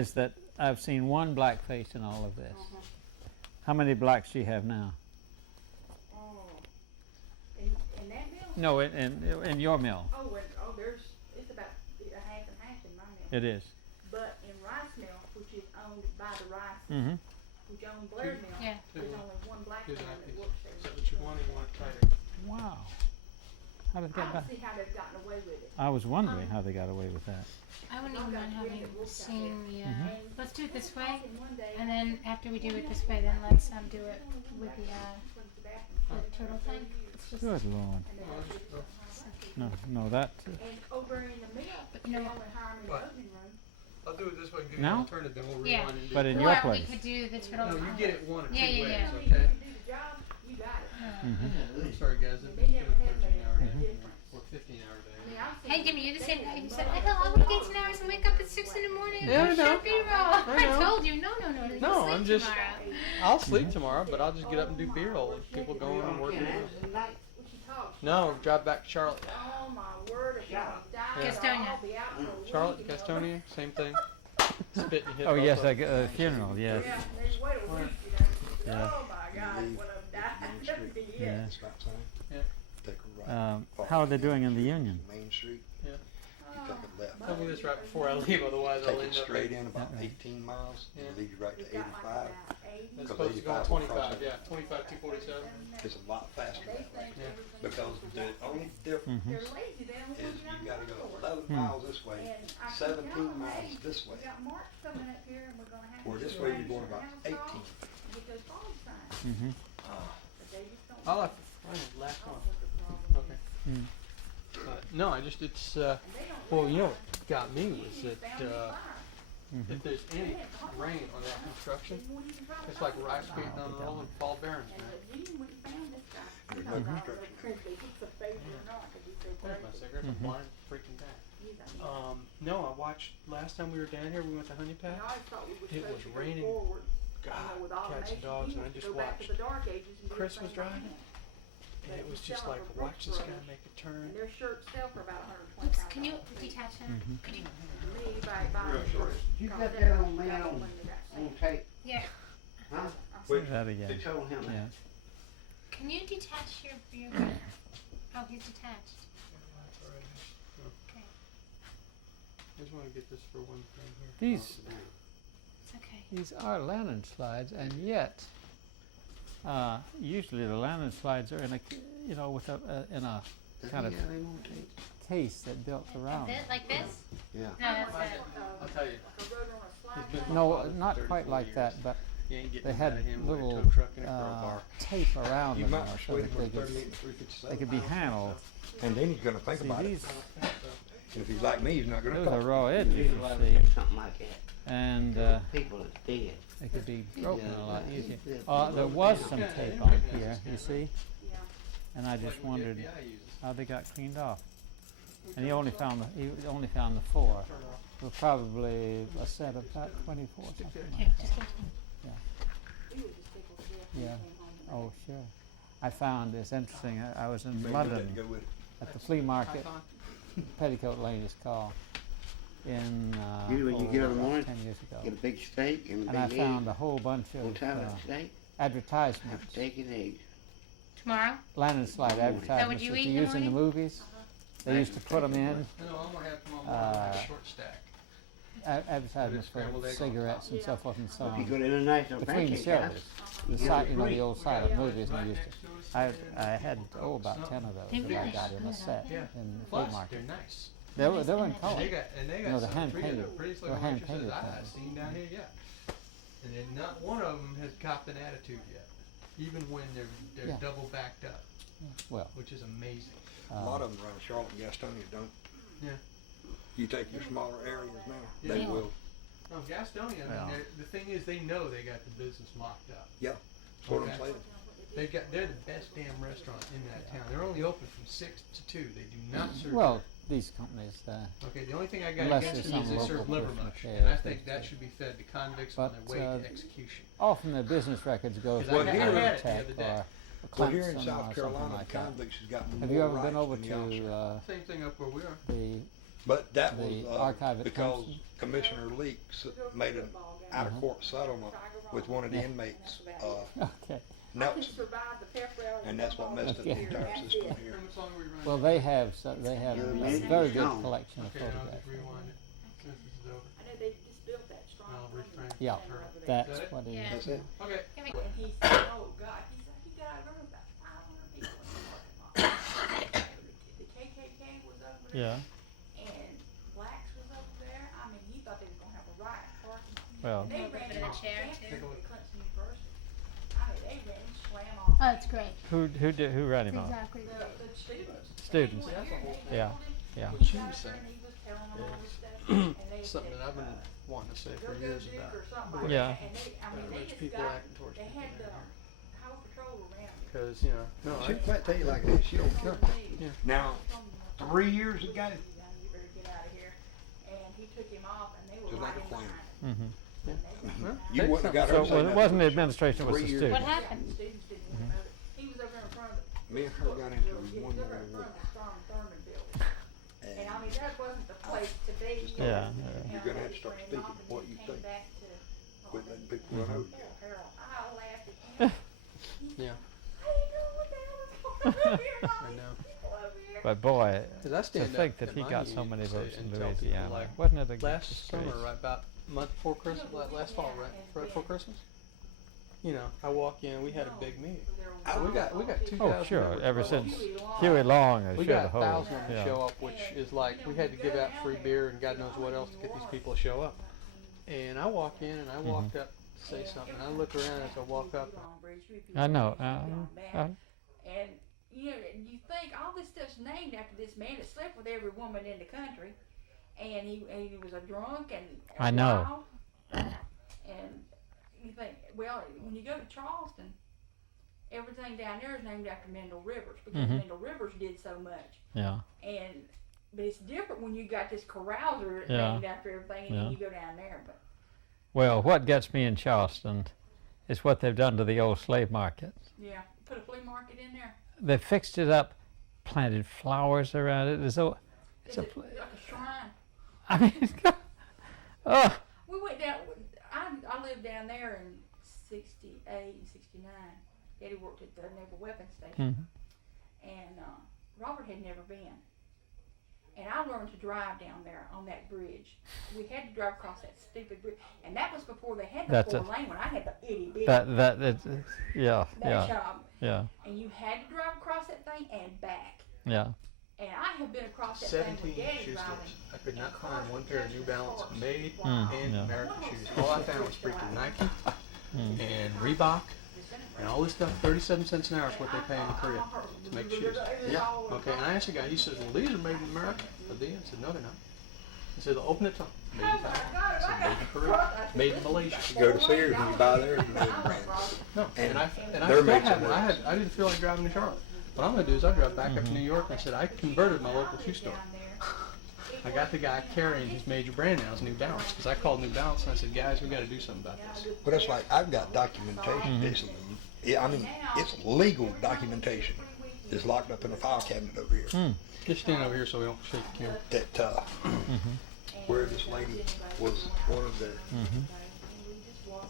is that I've seen one black face in all of this. How many blacks do you have now? In that mill? No, in your mill. It's about a half and half in my mill. It is. But in Rice Mill, which is owned by the Rice, which own Blair Mill, there's only one black man that works there. Is that what you want, or you want to try to? Wow. How did it I get don't back? see how they've gotten away with it. I was wondering how they got away with that. I wouldn't even mind having seen the, And let's do it this way, talking one day, and then after we do it this way, then let's do it with the turtle thing. It's just, Good Lord. and they don't do it. No, that. And over in the mill, they only hire me in the What? opening room. I'll do it this way and give you No? an alternative, then we'll Yeah. rewind and do But it. in your or place. we could do the turtle No, you thing. get it one or two Yeah, yeah, ways, yeah. You okay? can do the job, you got it. I'm sorry, guys. And It's they been never a had 13-hour that day. difference. Or 15-hour I day. mean, I've seen Hey Jimmy, you the same they guy. You had said, mud I all want to get over 10 hours and wake up at 6 in the morning. Yeah, I know. Should be wrong. I know. I told you, no, you No, sleep I'm just- tomorrow. I'll sleep tomorrow, but I'll just get up and do B-roll with people going and working. What you talk. No, drive back to Charlotte. Oh my word, if y'all die, Gastonia. I'll be out for a week, Charlotte, you know. Gastonia, same thing. Spit and hit. Oh both yes, of a them. funeral. Yes. Yeah, they wait a week, you know. Yeah. Oh my God, what I've died. That'd be it. Yeah. Stop sign. Yeah. Take a right. How are they doing in the union? Main Street. Yeah. You take a left. Tell me this right before I leave, otherwise I'll Take end it up. straight in about Yeah. 18 miles Yeah. and lead you right to We've got like 85. about 80. It's Because supposed to go 85 will 25, cross yeah, 25, 247. It's a lot faster They that way. think Yeah. everything's Because the only okay. difference They're lazy, they don't is want you gotta go to 11 miles this way, And I keep 17 telling them, miles hey, this way. We got March coming up here and we're gonna have. Or to this do way that. you're going about Have a 18. saw, Get those fog signs, Mm-hmm. but they just don't. I'll have to find the last I don't one. know what the problem is. Okay. No, I just, it's, And they don't well, you know realize what got me was you found that, this fire. if there's any rain on that construction, They won't even try to it's like find it. rice skating on an old fall bearings, And man. the union went and found this guy. There's I no don't know construction. if it's a favor or not, but he said, There's my "Great." cigarettes, I'm blind, freaking back. He's a- No, I watched, last time we were down here, we went to Honey And I Pack. always thought we were It supposed was to go raining. forward, you know, God, with cats and automation. dogs, He and I wants to just go back to watched. the dark ages and do Chris everything was by driving. hand. And it But was he's just selling like, for watch this guy Brooks make a And turn. their shirts sell for about Oops, $125. can you detach him? Mm-hmm. Could you? Anybody buying Real short. You Cause got they that on got me one on, that got on sent. tape, Yeah. huh? Which- That They again. told him Yeah. that. Can you detach your gun? Oh, he's detached. Okay. I just want to get this for one thing here. These It's okay. these are landslides, and yet usually the landslides are in a with in a kind of Yeah, they won't take. case that built around. Is it like this? Yeah. No, that's it. I'll tell you, Like a rotor on a slide He's been- thing. No, not 30, quite 40 like that, years. but you ain't getting they out of had him with a little tow truck and a crowbar. tape around You them might so persuade that him they with 38 and could 357. they could be handled. And then he's gonna think See, about it. these If he's like me, he's not gonna those are talk. raw edges, You you know, see, something like that. and People that's dead. they could be broken a lot Yeah. easier. Yeah. There was some tape on here, you see, Yeah. and I just Like what the wondered FBI uses. how they got cleaned off. And he only found the 4. Turn off. Well, probably a set of about 24, something like Here, that. just give it to me. We were just tickled to death when Yeah. we came home today. Oh, sure. I found this interesting. I was in Maybe let it London go with it. at the flea market, Icon? Petticoat Lane is called, in Usually when you get up in the morning, 10 years Get a ago. big steak and a And I big found egg. a whole bunch On of top of the steak, advertisements, steak and egg. Tomorrow? landslide advertisements you that eat they in the use in the morning? movies. They used to put them in, No, I'm gonna have tomorrow morning, I have a short stack. advertisements Scrambled for egg on cigarettes and so forth and so If you on. go to International Between Pancake shows, House, the the old silent movies, and I Right used next to. to us. I had about 10 of those that I got in a set Yeah. in the flea Plus, they're market. nice. They were in And they color. got, and they No, got they're some hand three of the painted. prettiest They're looking hand waitresses painted I've seen down here yet. And then not one of them has copped an attitude yet, even when they're Yeah. double backed up, Well, which is amazing. A lot of them around Charlotte and Gastonia don't. Yeah. You take your smaller areas now, Yeah. they will. No, Gastonia, Well. the thing is they know they got the business locked up. Yeah, that's what I'm Okay. saying. They're the best damn restaurant in that town. They're only open from 6 to 2. They do not serve. well, these companies, Okay, the only thing I got Unless against there's them is some they serve local liver person mush, that and I cares, think they- that should be fed to convicts on their But, way to execution. often the business records go Because for I a had it the other tech day. or a Well, here in Clemson or South something Carolina, like the that. convicts has got more Have you ever been rights over than the officer. to Same thing up where we are. the But that was The archive at because Clemson? Commissioner Leaks made an out-of-court settlement with one of the inmates, Okay. Nelson, survived the pep rally. and that's what messed up the Okay. entire system here. How much longer we running? Well, they have a minute very is good gone. collection of Okay, I'll photographs. just rewind it since this is over. I know they just built that strong. I'll reframe. Yeah, center over there. that's Is that it? what it Yeah. is. That's it. Okay. And he said, oh God, he said he got over about 500 people in the parking lot. The KKK was over there. Yeah. And blacks was over there. I mean, he thought they were gonna have a riot parking. Well, And they Over ran to the off chair, campus too. at Clemson University. I mean, they ran and swam off. Oh, that's great. who ran him off? Exactly. The students. Students. They went here and they Yeah. told him, Yeah. he What she got was up there saying and he was telling them all this stuff, and they Something said, that I've been wanting to say for go years Duke about. or something like Yeah. that. And they, I mean, they There's just people got, acting towards they people had down highway patrol around. Because, you know, no, She I, might tell you like this, she don't care. Yeah. Now, 3 years ago, You better get out of here. And he took him off and they were Just like right a in flame. behind him. Mm-hmm. And they were, you wouldn't have got her So to say it nothing. wasn't the administration, it was 3 the years students. What happened? the students didn't even know that. He was over in front of the. Me and her got into He one was over more in war. front of the Storm Thurman building. And I mean, that wasn't the place to be. Yeah, And You're gonna have to start they speaking ran off and what then you came think. back to- Quit letting people run over you. Harold, I laughed at him. Yeah. I didn't know what the hell was going on over here. and all I these know. people over here. But boy, Because I to stand think up that at he my got so meeting many and say- votes in and tell people, Louisiana, like, wasn't it a last disgrace? summer, right about a month before Christmas, last fall, right before Christmas. You know, I walk in, we had a big meeting. We got 2,000. Oh, sure. members. Ever since Huey Long. Huey Long has We should got have hold. 1,000 of them Yeah. show up, which is like we had to give out free beer and God knows what else to get these people to show up. And I walk in and I walked up to say something. And I look around as I walk up. I know. And you know, you think all this stuff's named after this man that slept with every woman in the country, and he was a drunk and I know. wild. And you think, well, when you go to Charleston, everything down there is named after Mendel Rivers because Mhm. Mendel Rivers did so much. Yeah. But it's different when you got this carouser Yeah. named after everything, and Yeah. then you go down there. But Well, what gets me in Charleston is what they've done to the old slave market. yeah, put a flea market in there. They fixed it up, planted flowers around it. It's a It's like a shrine. I mean, oh, We went down. I lived down there in '68 and '69. Daddy worked at the Naval Weapons Station, and Robert had never been. And I learned to drive down there on that bridge. We had to drive across that stupid bridge, and that was before they had the That's 4-lane one. I had the itty bitty yeah, yeah, job, yeah, and you had to drive across that thing and back. yeah. And I have been across that 17 thing with Daddy shoe driving. stores. I could not find one pair of New Balance made Mm, in yeah. American shoes. All I found was freaking Nike and Reebok and all this stuff. 37 cents an hour is what they pay in Korea to make shoes. Yeah. Okay, and I asked the guy, he says, well, these are made in America. I said, no, they're not. He said, they'll open it up. Made in Thailand. I said, made in Korea. Made in Malaysia. You go to Sears and you buy there and they brand. No, and I they're still made haven't. somewhere I didn't feel like driving to Charlotte. What I'm gonna do is I drive back up to New York and I said I converted my local shoe store. I got the guy carrying his major brand now, it's New Balance, because I called New Balance and I said, guys, we got to do something about this. But it's like, I've got documentation, I mean, it's legal documentation. It's locked up in a file cabinet over here. Just stand over here so we don't shake the camera. That, where this lady was one of the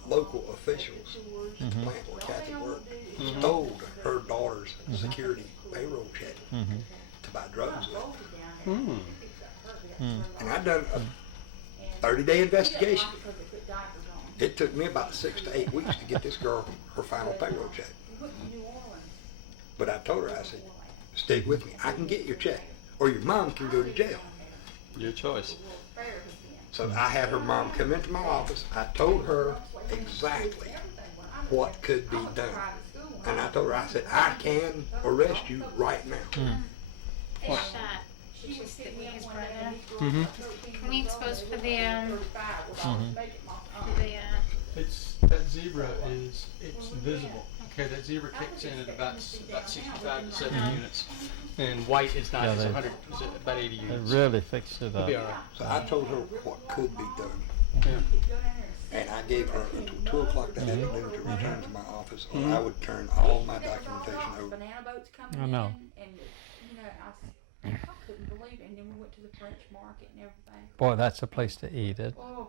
local officials at the plant where Kathy worked, stole her daughter's security payroll check to buy drugs with. And I done a 30-day investigation. It took me about 6 to 8 weeks to get this girl her final payroll check. But I told her, I said, stick with me. I can get your check, or your mom can go to jail. Your choice. So I had her mom come into my office. I told her exactly what could be done. And I told her, I said, I can arrest you right now. Fish shot. Just the his brother. Can we expose for the It's that zebra it's visible. Okay, that zebra kicks in at about 65 to 70 units, and white is not. Yeah, It's they- 100, it's about 80 They units. really fixed it It'll up. be all right. So I told her what could be done. Yeah. And I gave her until 2 o'clock that afternoon to return to my office, or I would turn all my documentation over. Banana boats I coming know. in, and you know, I couldn't believe it. And then we went to the French market and everything. Boy, that's a place to eat it. Oh,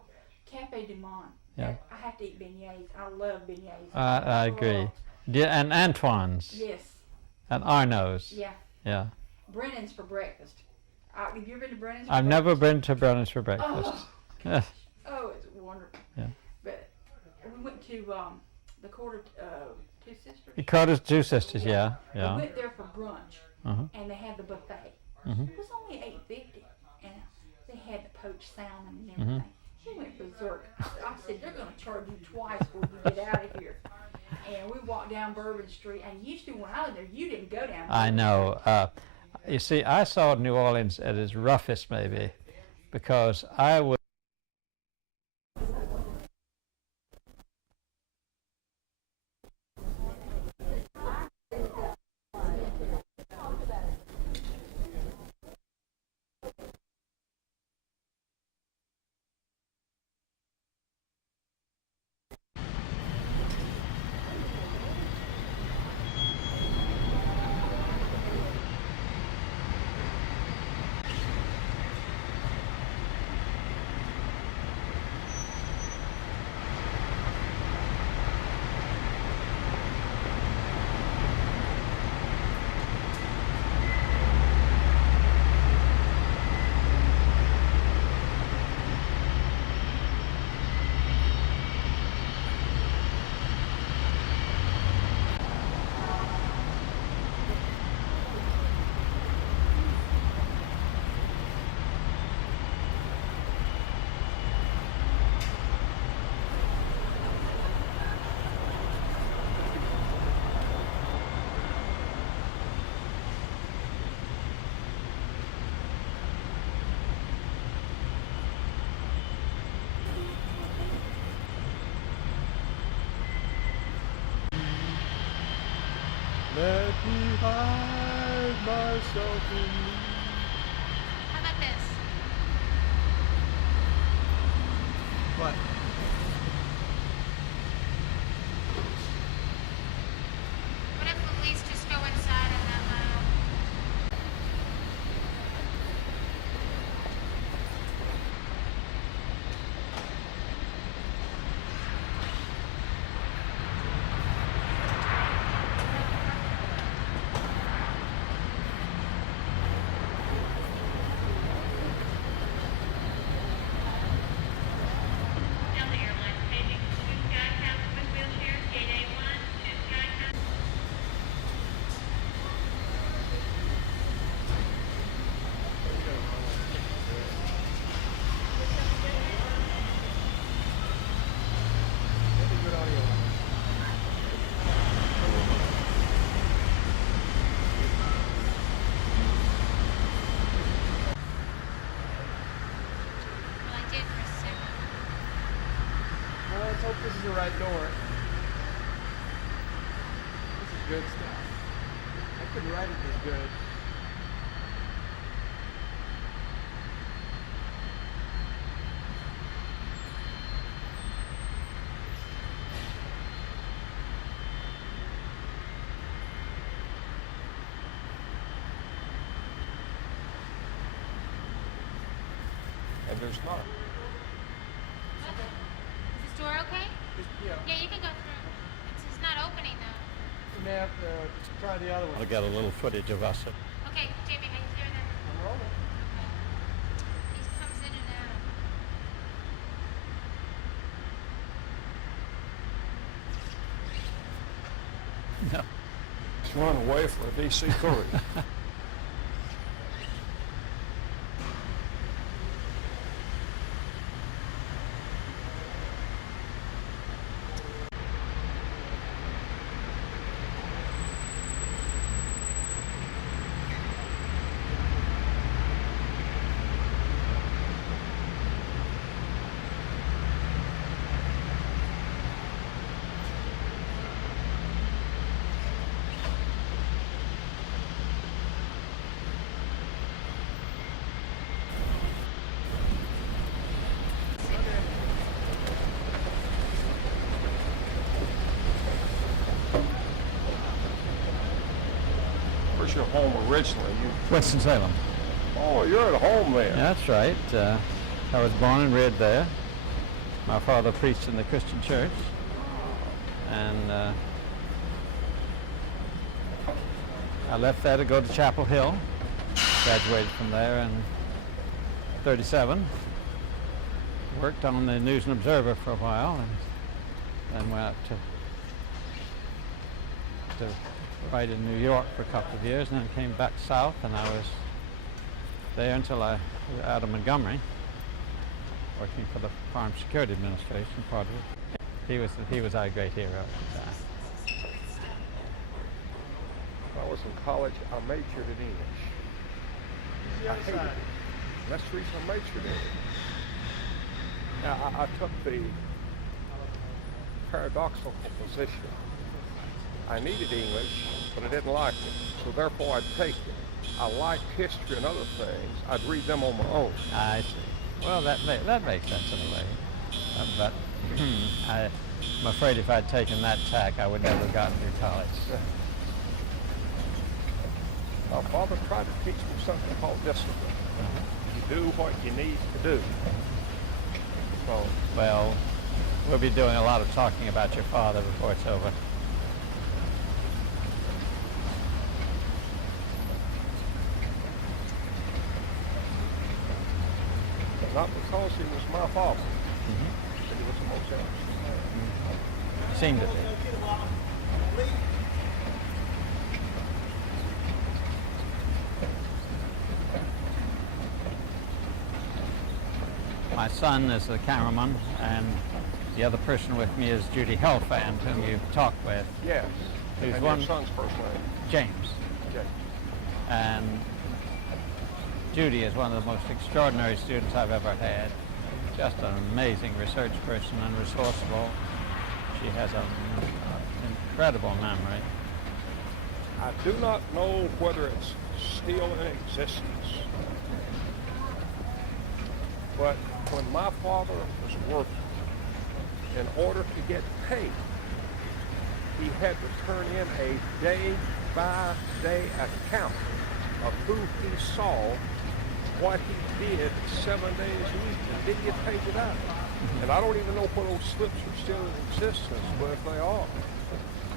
Cafe du Monde. Yeah. I have to eat beignets. I love beignets. I agree. Oh, Yeah, and Antoine's. yes. And Arnaud's. Yeah. Yeah. Brennan's for breakfast. Have you ever been to Brennan's? I've never been to Brennan's for breakfast. Oh, Yeah. oh, it's wonderful. Yeah. But we went to the Quarter Two Sisters. Carter's Two Sisters, yeah. We Yeah. went there for brunch, Uh-huh. and they had the buffet. Mhm. It was only $8.50, and they had the poached salmon and Mhm. everything. He went berserk. I said, they're going to charge you twice before you get out of here. And we walked down Bourbon Street, and used to, when I was there, you didn't go down I Bourbon know. You see, I saw New Orleans at its roughest, maybe, because I was. Let me hide myself in you. How about this? What? What if the police just go inside and then Delta Airlines paging to Skytown with wheelchairs, gate A1 to Skytown. well, I did for a second. Well, let's hope this is the right door. This is good stuff. I couldn't write it this good. And there's not. What? Is this door okay? Yeah, Yeah, you can go through. It's not opening though. we may have to try the other one. I'll get a little footage of us. Okay, Jamie, I can hear that. I'm rolling. He comes in and out. No. It's run away for a DC courier. was your home originally? Winston-Salem. Oh, you're at home then. That's right. I was born and reared there. My father preached in the Christian church, and I left there to go to Chapel Hill. Graduated from there in '37. Worked on the News and Observer for a while, and then went up to write in New York for a couple of years, and then came back south, and I was there until I was out of Montgomery, working for the Farm Security Administration, part of it. He was our great hero at the time. When I was in college, I majored in English. I hated it. That's the reason I majored in it. Now, I took the paradoxical position. I needed English, but I didn't like it, so therefore I'd take it. I liked history and other things. I'd read them on my own. I see. Well, that makes sense in a way. But I'm afraid if I'd taken that tack, I would never have gotten through college. My father tried to teach me something called discipline. You do what you need to do. So, Well, we'll be doing a lot of talking about your father before it's over. not because he was my father, but he was the most interesting man. Seemed to be. My son is the cameraman, and the other person with me is Judy Helfand, whom you've talked with. Yes. Who's And one? your son's first name? James. James. And Judy is one of the most extraordinary students I've ever had. Just an amazing research person and resourceful. She has an incredible memory. I do not know whether it's still in existence, but when my father was working, in order to get paid, he had to turn in a day-by-day account of who he saw, what he did 7 days a week, and didn't get paid for that. And I don't even know whether those slips are still in existence, but if they are,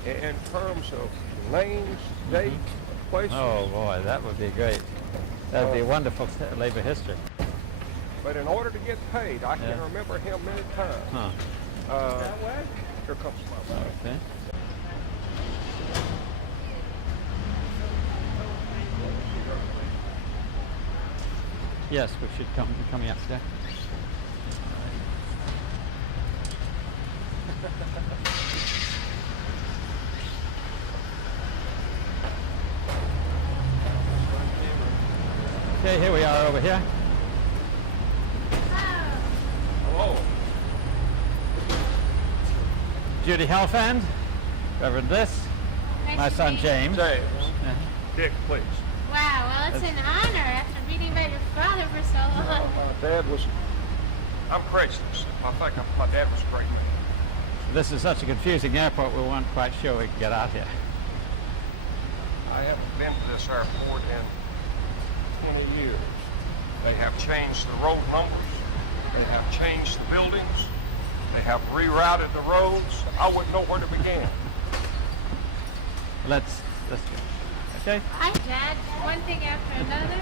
in terms of names, dates, places. Oh boy, that would be great. That would be wonderful labor history. But in order to get paid, I can Yeah. remember him many times. Huh. That way? Here comes my wife. Okay. Yes, we should come coming up there. Okay, here we are over here. Hello. Judy Helfand, Reverend Lisk, Nice my to son meet you. James. James. Uh-huh. Dick, please. Wow, well, it's an honor after reading about your father for so long. My dad was... I'm prejudiced. I think my dad was a great man. This is such a confusing airport, we weren't quite sure we could get out here. I haven't been to this airport in 20 years. They have changed the road numbers. They have changed the buildings. They have rerouted the roads. I wouldn't know where to begin. Let's go. Okay? Hi, Dad. One thing after another.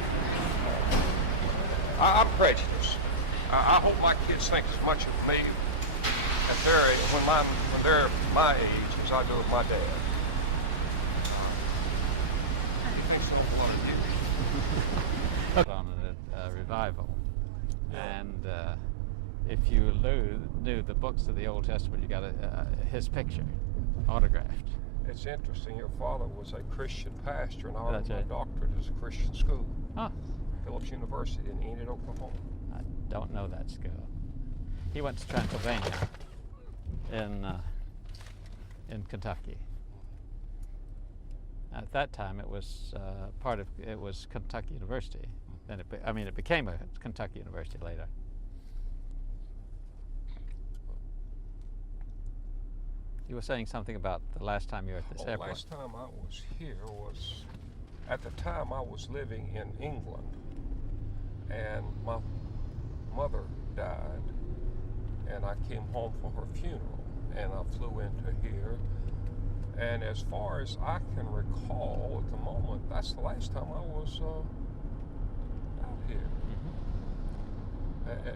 I'm prejudiced. I hope my kids think as much of me at their age, when they're my age as I do of my dad. He thinks an awful lot of On a revival. And if you knew the books of the Old Testament, you got his picture autographed. It's interesting. Your father was a Christian pastor, and I That's earned my right. doctorate as a Christian school, Huh. Phillips University in Enid, Oklahoma. I don't know that school. He went to Transylvania in Kentucky. At that time, it was it was Kentucky University. Then it became a Kentucky University later. You were saying something about the last time you were at this airport. Last time I was here was at the time I was living in England, and my mother died, and I came home for her funeral, and I flew into here. And as far as I can recall at the moment, that's the last time I was out here.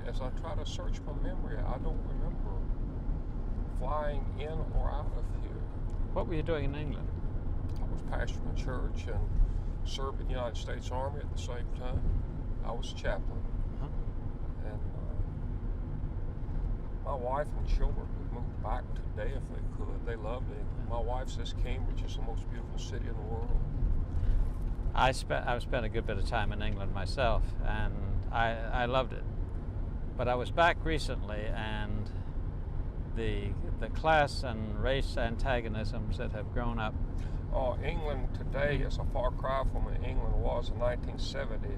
As I try to search my memory, I don't remember flying in or out of here. What were you doing in England? I was pastoring a church and served in the United States Army at the same time. I was chaplain. And my wife and children would move back today if they could. They loved it. My wife says Cambridge is the most beautiful city in the world. I've spent a good bit of time in England myself, and I loved it. But I was back recently, and the class and race antagonisms that have grown up. England today is a far cry from what England was in 1970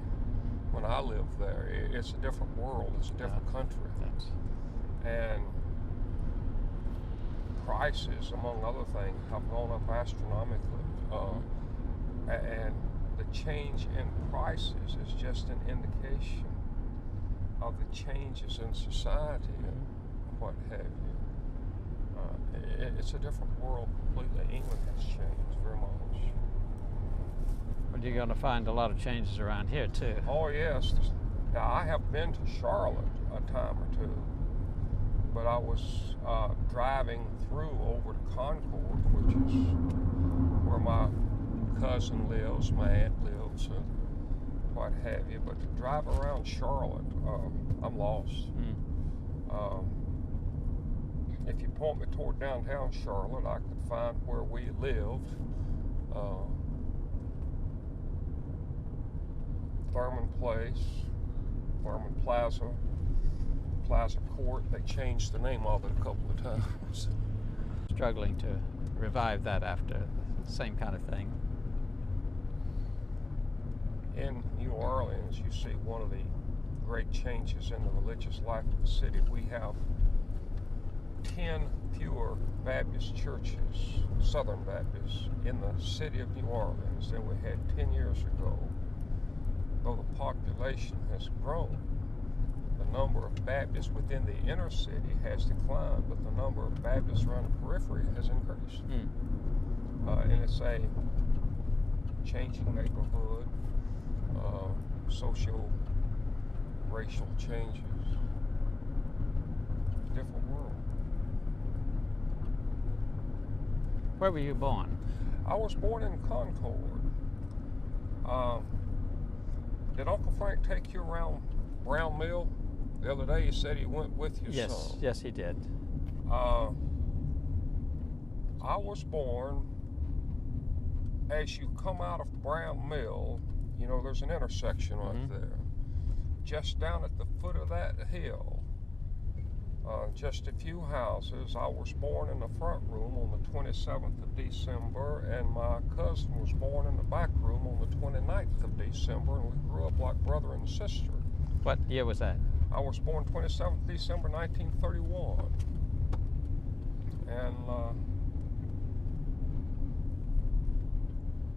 when I lived there. It's a different world. It's a different country. And prices, among other things, have gone up astronomically. And the change in prices is just an indication of the changes in society and what have you. It's a different world completely. England has changed very much. But you're going to find a lot of changes around here too. Oh yes. Now, I have been to Charlotte a time or two, but I was driving through over to Concord, which is where my cousin lives, my aunt lives, and what have you. But to drive around Charlotte, I'm lost. If you point me toward downtown Charlotte, I could find where we lived. Thurman Place, Thurman Plaza, Plaza Court. They changed the name of it a couple of times. Struggling to revive that after the same kind of thing. In New Orleans, you see one of the great changes in the religious life of the city. We have 10 fewer Baptist churches, Southern Baptists, in the city of New Orleans than we had 10 years ago. Though the population has grown, the number of Baptists within the inner city has declined, but the number of Baptists around the periphery has increased. And it's a changing neighborhood, social, racial changes. It's a different world. Where were you born? I was born in Concord. Did Uncle Frank take you around Brown Mill? The other day he said he went with you. Yes, yes he did. I was born as you come out of Brown Mill. You know, there's an intersection right there. Just down at the foot of that hill, just a few houses. I was born in the front room on the 27th of December, and my cousin was born in the back room on the 29th of December, and we grew up like brother and sister. What year was that? I was born 27th December 1931. And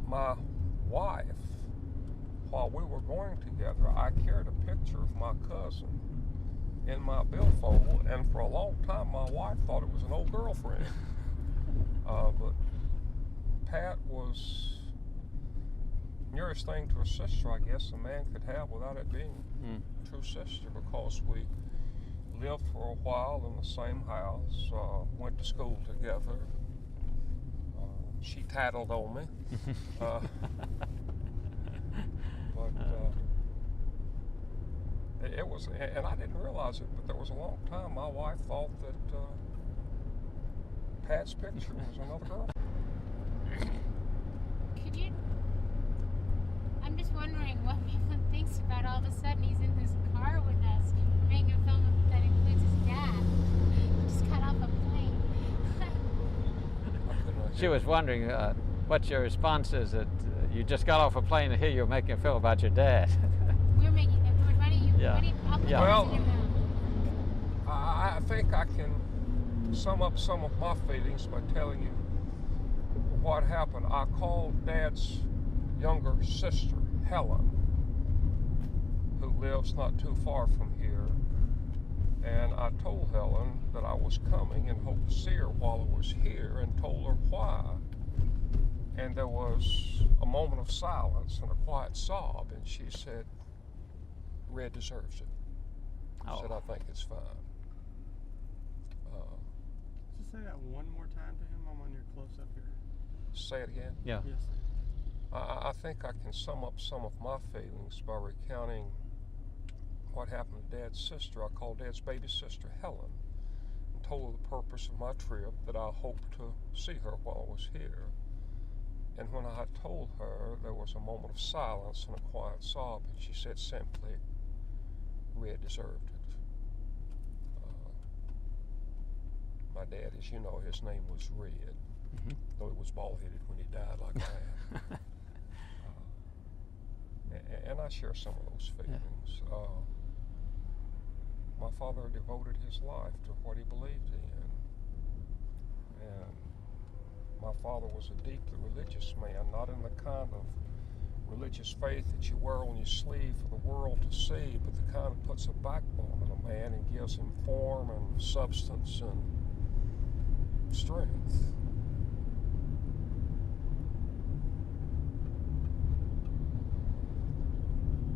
my wife, while we were going together, I carried a picture of my cousin in my billfold, and for a long time my wife thought it was an old girlfriend. But Pat was nearest thing to a sister, I guess, a man could have without it being a true sister, because we lived for a while in the same house, went to school together. She tattled on me. It was, and I didn't realize it, but there was a long time my wife thought that Pat's picture was another girl. Could you? I'm just wondering what people thinks about all of a sudden he's in this car with us, making a film that includes his dad. He just got off a plane. She was wondering what your response is that you just got off a plane and here you're making a film about your dad. We're making it. Why don't you? Yeah. I'll put Well, this in your mouth. I think I can sum up some of my feelings by telling you what happened. I called Dad's younger sister, Helen, who lives not too far from here. And I told Helen that I was coming and hoped to see her while I was here, and told her why. And there was a moment of silence and a quiet sob, and she said, "Red deserves it." I said, "I think it's fine." Just say that one more time to him. I'm on your close up here. Say it again. Yeah. Yes. I think I can sum up some of my feelings by recounting what happened to Dad's sister. I called Dad's baby sister Helen and told her the purpose of my trip, that I hoped to see her while I was here. And when I had told her, there was a moment of silence and a quiet sob, and she said simply, "Red deserved it." My dad, as you know, his name was Red, though he was bald-headed when he died like I am. And I share some of those feelings. My father devoted his life to what he believed in. And my father was a deeply religious man, not in the kind of religious faith that you wear on your sleeve for the world to see, but the kind that puts a backbone in a man and gives him form and substance and strength.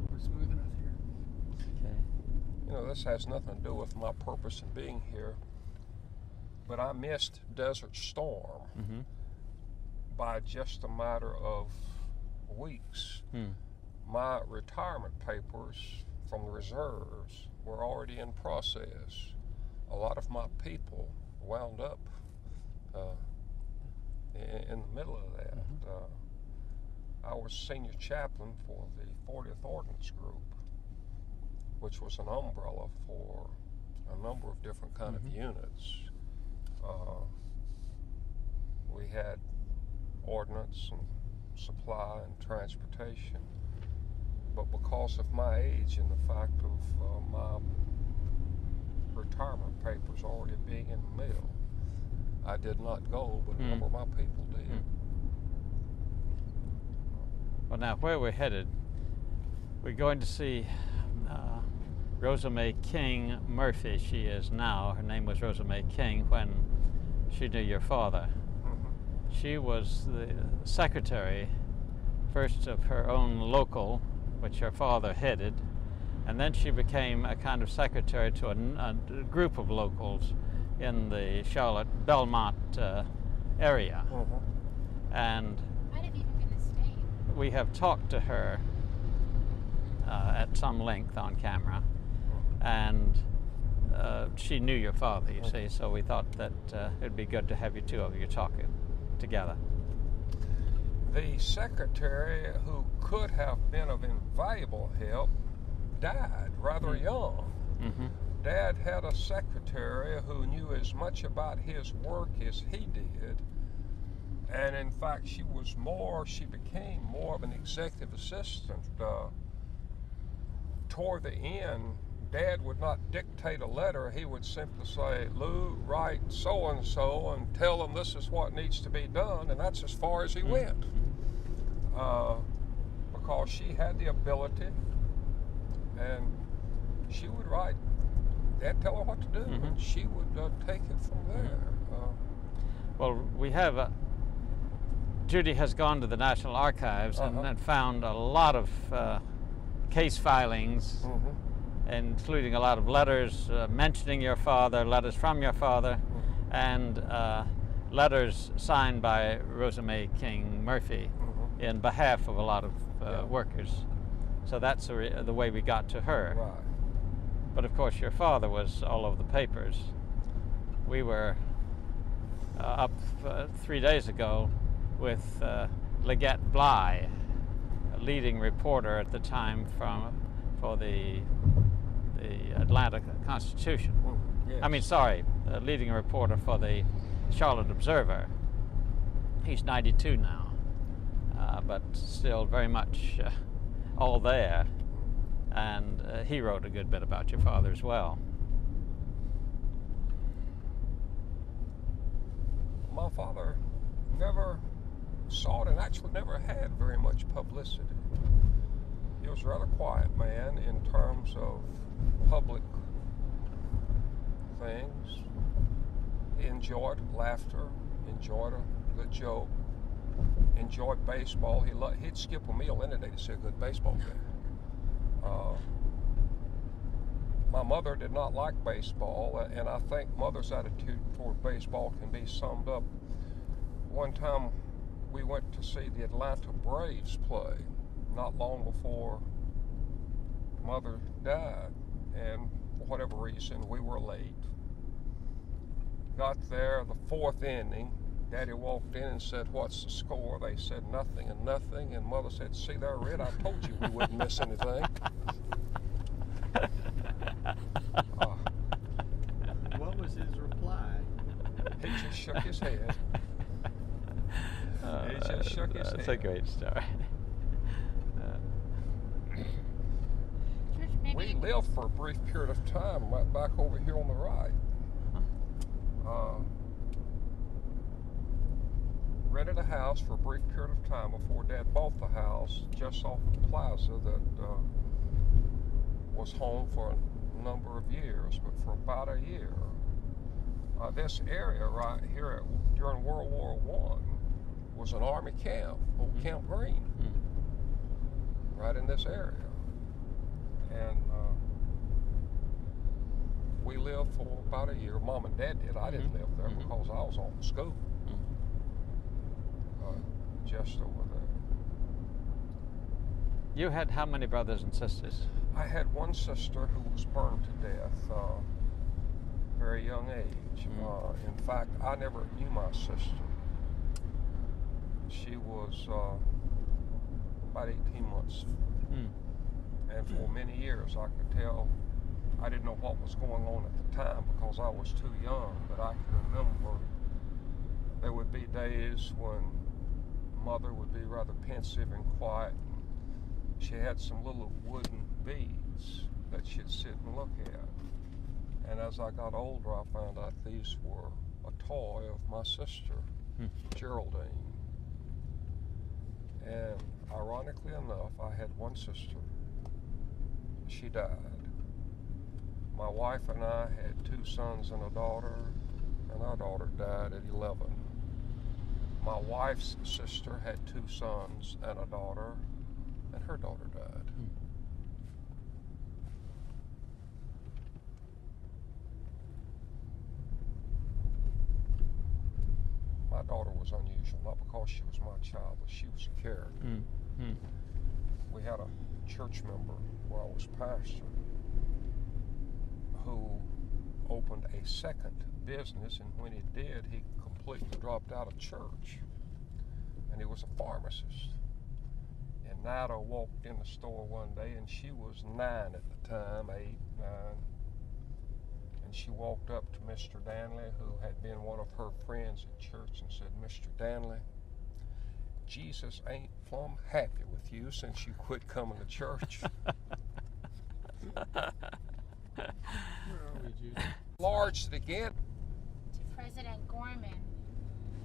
We're smooth enough here. Okay. You know, this has nothing to do with my purpose in being here, but I missed Desert Storm by just a matter of weeks. My retirement papers from the reserves were already in process. A lot of my people wound up in the middle of that. I was senior chaplain for the 40th Ordnance Group, which was an umbrella for a number of different kind of units. We had ordnance and supply and transportation, but because of my age and the fact of my retirement papers already being in the mill, I did not go, but a number of my people did. Well, now where we're headed, we're going to see Rosa May King Murphy. She is now. Her name was Rosa May King when she knew your father. She was the secretary, first of her own local, which her father headed, and then she became a kind of secretary to a group of locals in the Charlotte Belmont area. And Might have even been the state. we have talked to her at some length on camera, and she knew your father, you see, so we thought that it'd be good to have you two of you talking together. The secretary, who could have been of invaluable help, died rather young. Dad had a secretary who knew as much about his work as he did, and in fact she became more of an executive assistant. Toward the end, Dad would not dictate a letter. He would simply say, "Lou, write so-and-so and tell them this is what needs to be done," and that's as far as he went. Because she had the ability, and she would write, Dad tell her what to do, and she would take it from there. Well, we have, Judy has gone to the National Archives and found a lot of case filings, including a lot of letters mentioning your father, letters from your father, and letters signed by Rosa May King Murphy in behalf of a lot of workers. So that's the way we got to her. Right. But of course your father was all over the papers. We were up 3 days ago with Leggett Bly, a leading reporter at the time for the Atlanta Constitution. Yes. I mean, sorry, a leading reporter for the Charlotte Observer. He's 92 now, but still very much all there. And he wrote a good bit about your father as well. My father never saw it and actually never had very much publicity. He was a rather quiet man in terms of public things. He enjoyed laughter, enjoyed a good joke, enjoyed baseball. He'd skip a meal any day to see a good baseball game. My mother did not like baseball, and I think mother's attitude toward baseball can be summed up. One time we went to see the Atlanta Braves play not long before mother died, and for whatever reason we were late. Got there, the fourth inning, Daddy walked in and said, "What's the score?" They said nothing and nothing, and Mother said, "See there, Red, I told you we wouldn't miss anything." What was his reply? He just shook his head. He just shook his head. That's a great story. Church, maybe We you- lived for a brief period of time right back over here on the right. Rented a house for a brief period of time before Dad bought the house just off the plaza that was home for a number of years, but for about a year. This area right here during World War I was an Army camp, old Camp Green, right in this area. And we lived for about a year. Mom and Dad did. I didn't live there because I was on school. Just over there. You had how many brothers and sisters? I had one sister who was burned to death very young age. In fact, I never knew my sister. She was about 18 months. And for many years I could tell, I didn't know what was going on at the time because I was too young, but I can remember there would be days when Mother would be rather pensive and quiet. She had some little wooden beads that she'd sit and look at. And as I got older, I found out these were a toy of my sister, Geraldine. And ironically enough, I had one sister. She died. My wife and I had 2 sons and a daughter, and our daughter died at 11. My wife's sister had 2 sons and a daughter, and her daughter died. My daughter was unusual, not because she was my child, but she was a character. We had a church member where I was pastor who opened a second business, and when he did, he completely dropped out of church. And he was a pharmacist. And Nida walked in the store one day, and she was 9 at the time, 8, 9. And she walked up to Mr. Danley, who had been one of her friends at church, and said, "Mr. Danley, Jesus ain't plumb happy with you since you quit coming to church." Enlarged it again. to President Gorman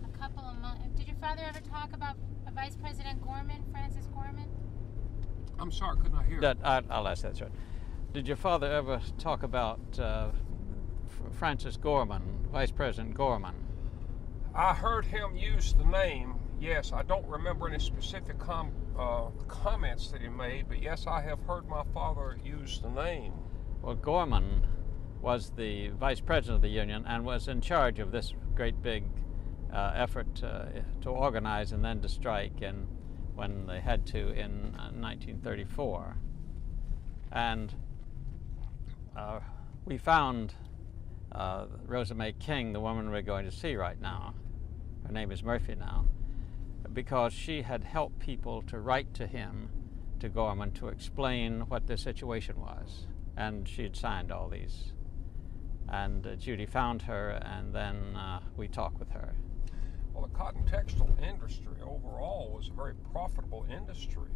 a couple of months. Did your father ever talk about Vice President Gorman, Francis Gorman? I'm sorry, couldn't I hear? I'll ask that, sir. Did your father ever talk about Francis Gorman, Vice President Gorman? I heard him use the name. Yes, I don't remember any specific comments that he made, but yes, I have heard my father use the name. Well, Gorman was the vice president of the union and was in charge of this great big effort to organize and then to strike when they had to in 1934. And we found Rosa May King, the woman we're going to see right now. Her name is Murphy now, because she had helped people to write to him, to Gorman, to explain what the situation was. And she had signed all these. And Judy found her, and then we talked with her. Well, the cotton textile industry overall was a very profitable industry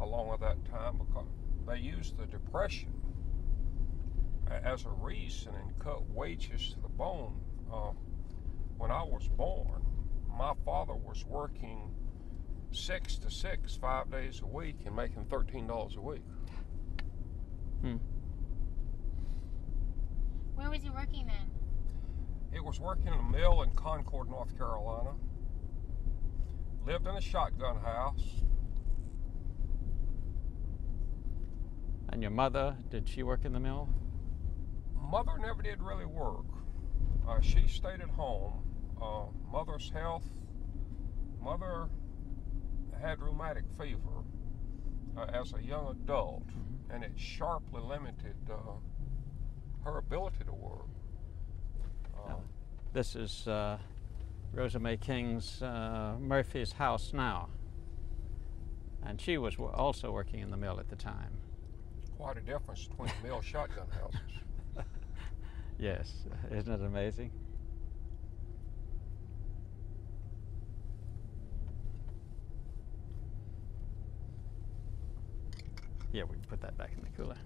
along at that time because they used the Depression as a reason and cut wages to the bone. When I was born, my father was working 6 to 6, 5 days a week, and making $13 a week. Where was he working then? It was working in a mill in Concord, North Carolina. Lived in a shotgun house. And your mother, did she work in the mill? Mother never did really work. She stayed at home. Mother's health. Mother had rheumatic fever as a young adult, and it sharply limited her ability to work. This is Rosa May King's Murphy's house now. And she was also working in the mill at the time. Quite a difference between mill shotgun houses. Yes, isn't it amazing? Yeah, we can put that back in the cooler.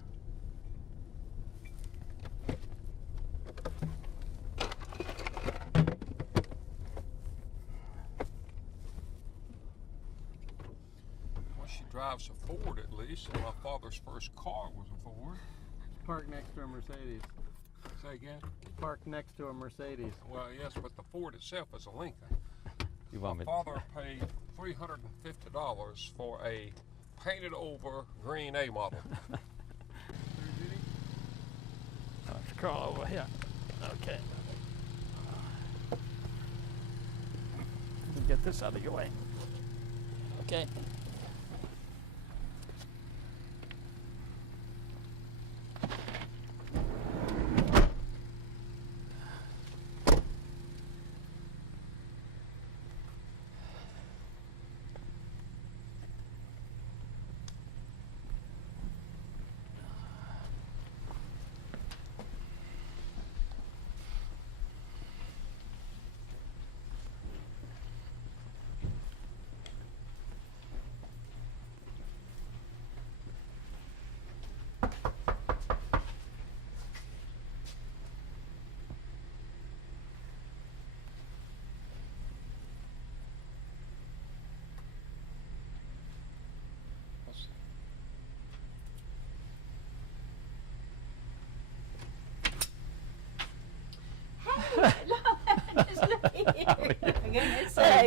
Well, she drives a Ford at least, and my father's first car was a Ford. Parked next to a Mercedes. Say again? Parked next to a Mercedes. Well, yes, but the Ford itself is a Lincoln. You want My me father paid $350 for a painted over green A model. Let's crawl over here. Okay. Get this out of your way. Okay.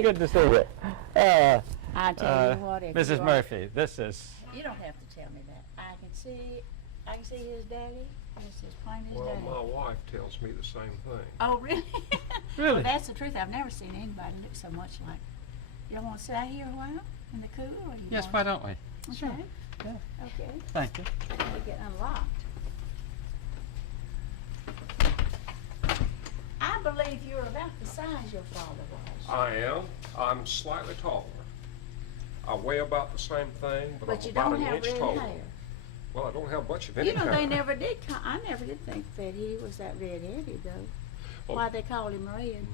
Good to see you. I tell you what, if Mrs. you are- Murphy, this is you don't have to tell me that. I can see his daddy. It's as plain as Well, day. my wife tells me the same thing. Oh, really? Really? Well, that's the truth. I've never seen anybody look so much like. Y'all want to sit out here a while in the cool, or you yes. want? Why don't we? Okay. Yeah. Okay. Thank you. Let me get unlocked. I believe you're about the size your father was. I am. I'm slightly taller. I weigh about the same thing, but But I'm you about don't an have inch red taller. hair. Well, I don't have much of any You know, kind. they never did. I never did think that he was that red-headed, though. Well- Why they called him red?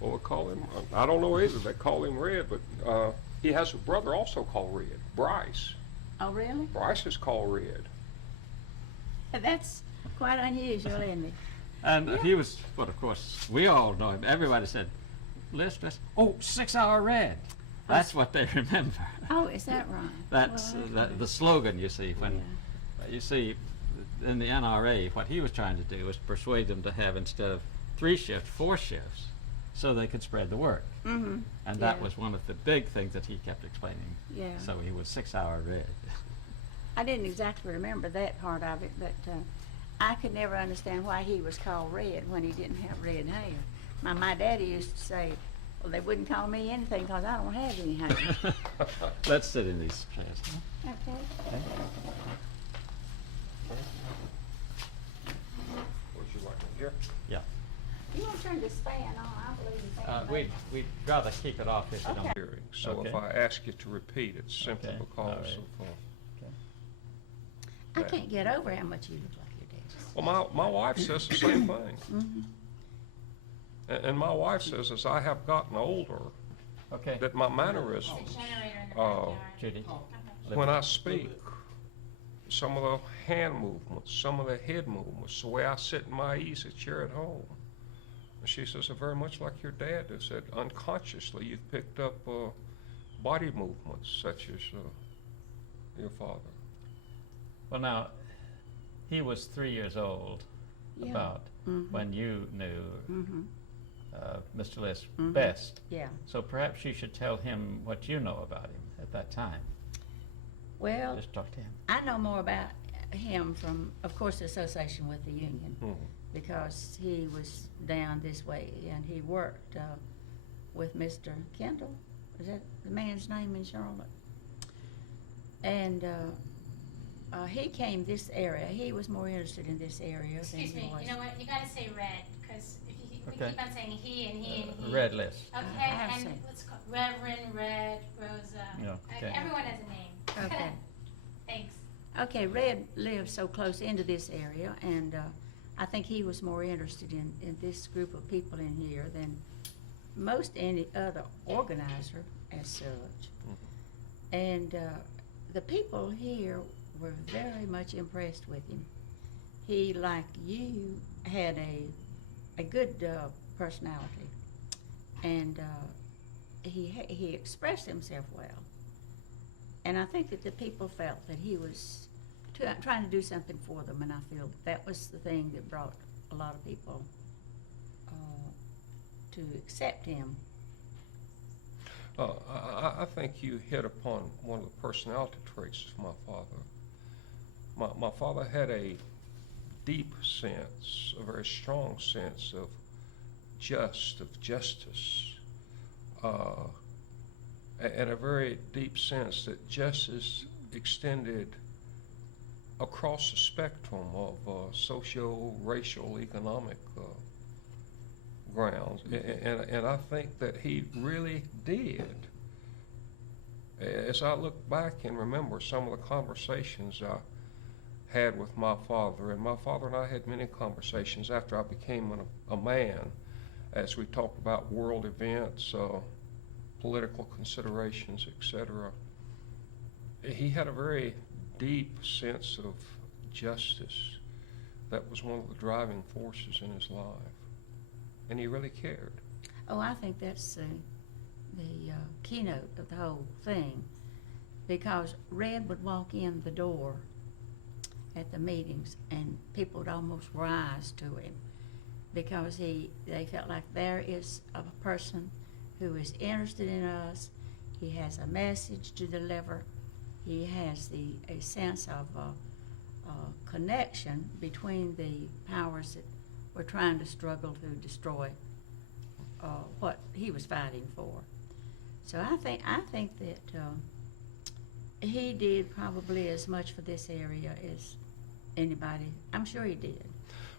Well, they call him, I don't know either. They call him Red, but he has a brother also called Red, Bryce. Oh, really? Bryce is called Red. That's quite unusual, isn't it? And he was, well, of course, we all know him. Everybody said, Lisk, oh, 6 Hour Red. That's what they remember. Oh, is that right? That's Well, the slogan, you see. When you see in the NRA, what he was trying to do was persuade them to have, instead of 3 shifts, 4 shifts, so they could spread the work. Mm-hmm. And that was one of the big things that he kept explaining. Yeah. So he was 6 Hour Red. I didn't exactly remember that part of it, but I could never understand why he was called Red when he didn't have red hair. My daddy used to say, well, they wouldn't call me anything because I don't have any hair. Let's sit in these chairs. Okay. Would you like it here? Yeah. You want to turn this fan on? I believe the fan. We'd rather keep it off if you don't. Hearing. So Okay. if I ask you to repeat, it's simply Okay. because All right. I can't get over how much you look like your dad. Well, my wife says the same thing. And my wife says, as I have gotten older, Okay. that my mannerisms, Judy. when I speak, some of the hand movements, some of the head movements, the way I sit in my easy chair at home. And she says, very much like your dad. They said, unconsciously, you've picked up body movements such as your father. Well, now, he was 3 years old Yeah. about Mm-hmm. when you knew Mm-hmm. Mr. Lisk Mhm. best. Yeah. So perhaps you should tell him what you know about him at that time. Well, Just talk to him. I know more about him from, of course, the association with the union, Mhm. because he was down this way and he worked with Mr. Kendall. Is that the man's name in Charlotte? And he came this area. He was more interested in this area Excuse than he me, was. you know what, you gotta say Red, because if you, we Okay. keep on saying he and he and he. Red Lisk. Okay, I have and seen. what's called Reverend, Red, Rosa. Yeah, okay. Everyone has a name. Okay. Thanks. Okay, Red lived so close into this area, and I think he was more interested in this group of people in here than most any other organizer as such. And the people here were very much impressed with him. He, like you, had a good personality, and he expressed himself well. And I think that the people felt that he was trying to do something for them, and I feel that was the thing that brought a lot of people to accept him. I think you hit upon one of the personality traits of my father. My father had a deep sense, a very strong sense of justice, and a very deep sense that justice extended across the spectrum of socio-racial, economic grounds, and I think that he really did. As I look back and remember some of the conversations I had with my father, and my father and I had many conversations after I became a man, as we talked about world events, political considerations, etc. He had a very deep sense of justice that was one of the driving forces in his life, and he really cared. Oh, I think that's the keynote of the whole thing, because Red would walk in the door at the meetings and people would almost rise to him, because they felt like there is a person who is interested in us. He has a message to deliver. He has a sense of connection between the powers that were trying to struggle to destroy what he was fighting for. So I think that he did probably as much for this area as anybody. I'm sure he did.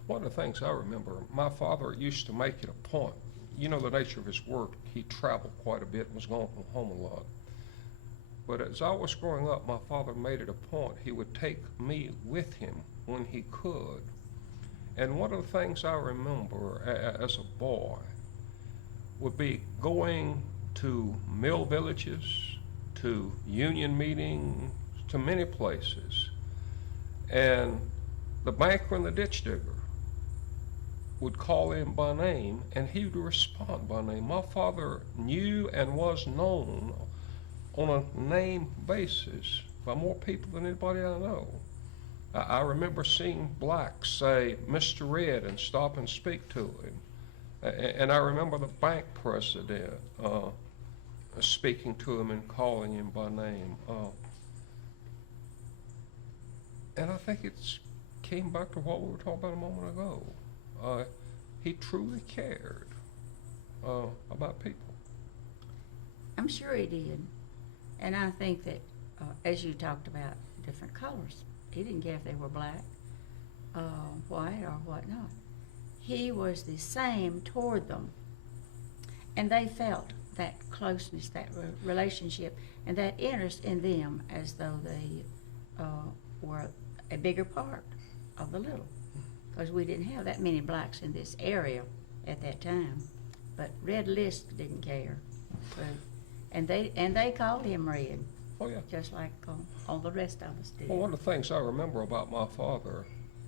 One of the things I remember, my father used to make it a point. You know the nature of his work. He traveled quite a bit and was gone from home a lot. But as I was growing up, my father made it a point. He would take me with him when he could. And one of the things I remember as a boy would be going to mill villages, to union meetings, to many places. And the banker and the ditch digger would call him by name, and he would respond by name. My father knew and was known on a name basis by more people than anybody I know. I remember seeing blacks say, Mr. Red, and stop and speak to him. And I remember the bank president speaking to him and calling him by name. And I think it came back to what we were talking about a moment ago. He truly cared about people. I'm sure he did. And I think that, as you talked about different colors, he didn't care if they were black, white, or whatnot. He was the same toward them. And they felt that closeness, that relationship, and that interest in them as though they were a bigger part of the little. Because we didn't have that many blacks in this area at that time. But Red Lisk didn't care. And they called him Red. Oh, yeah. Just like all the rest of us did. Well, one of the things I remember about my father,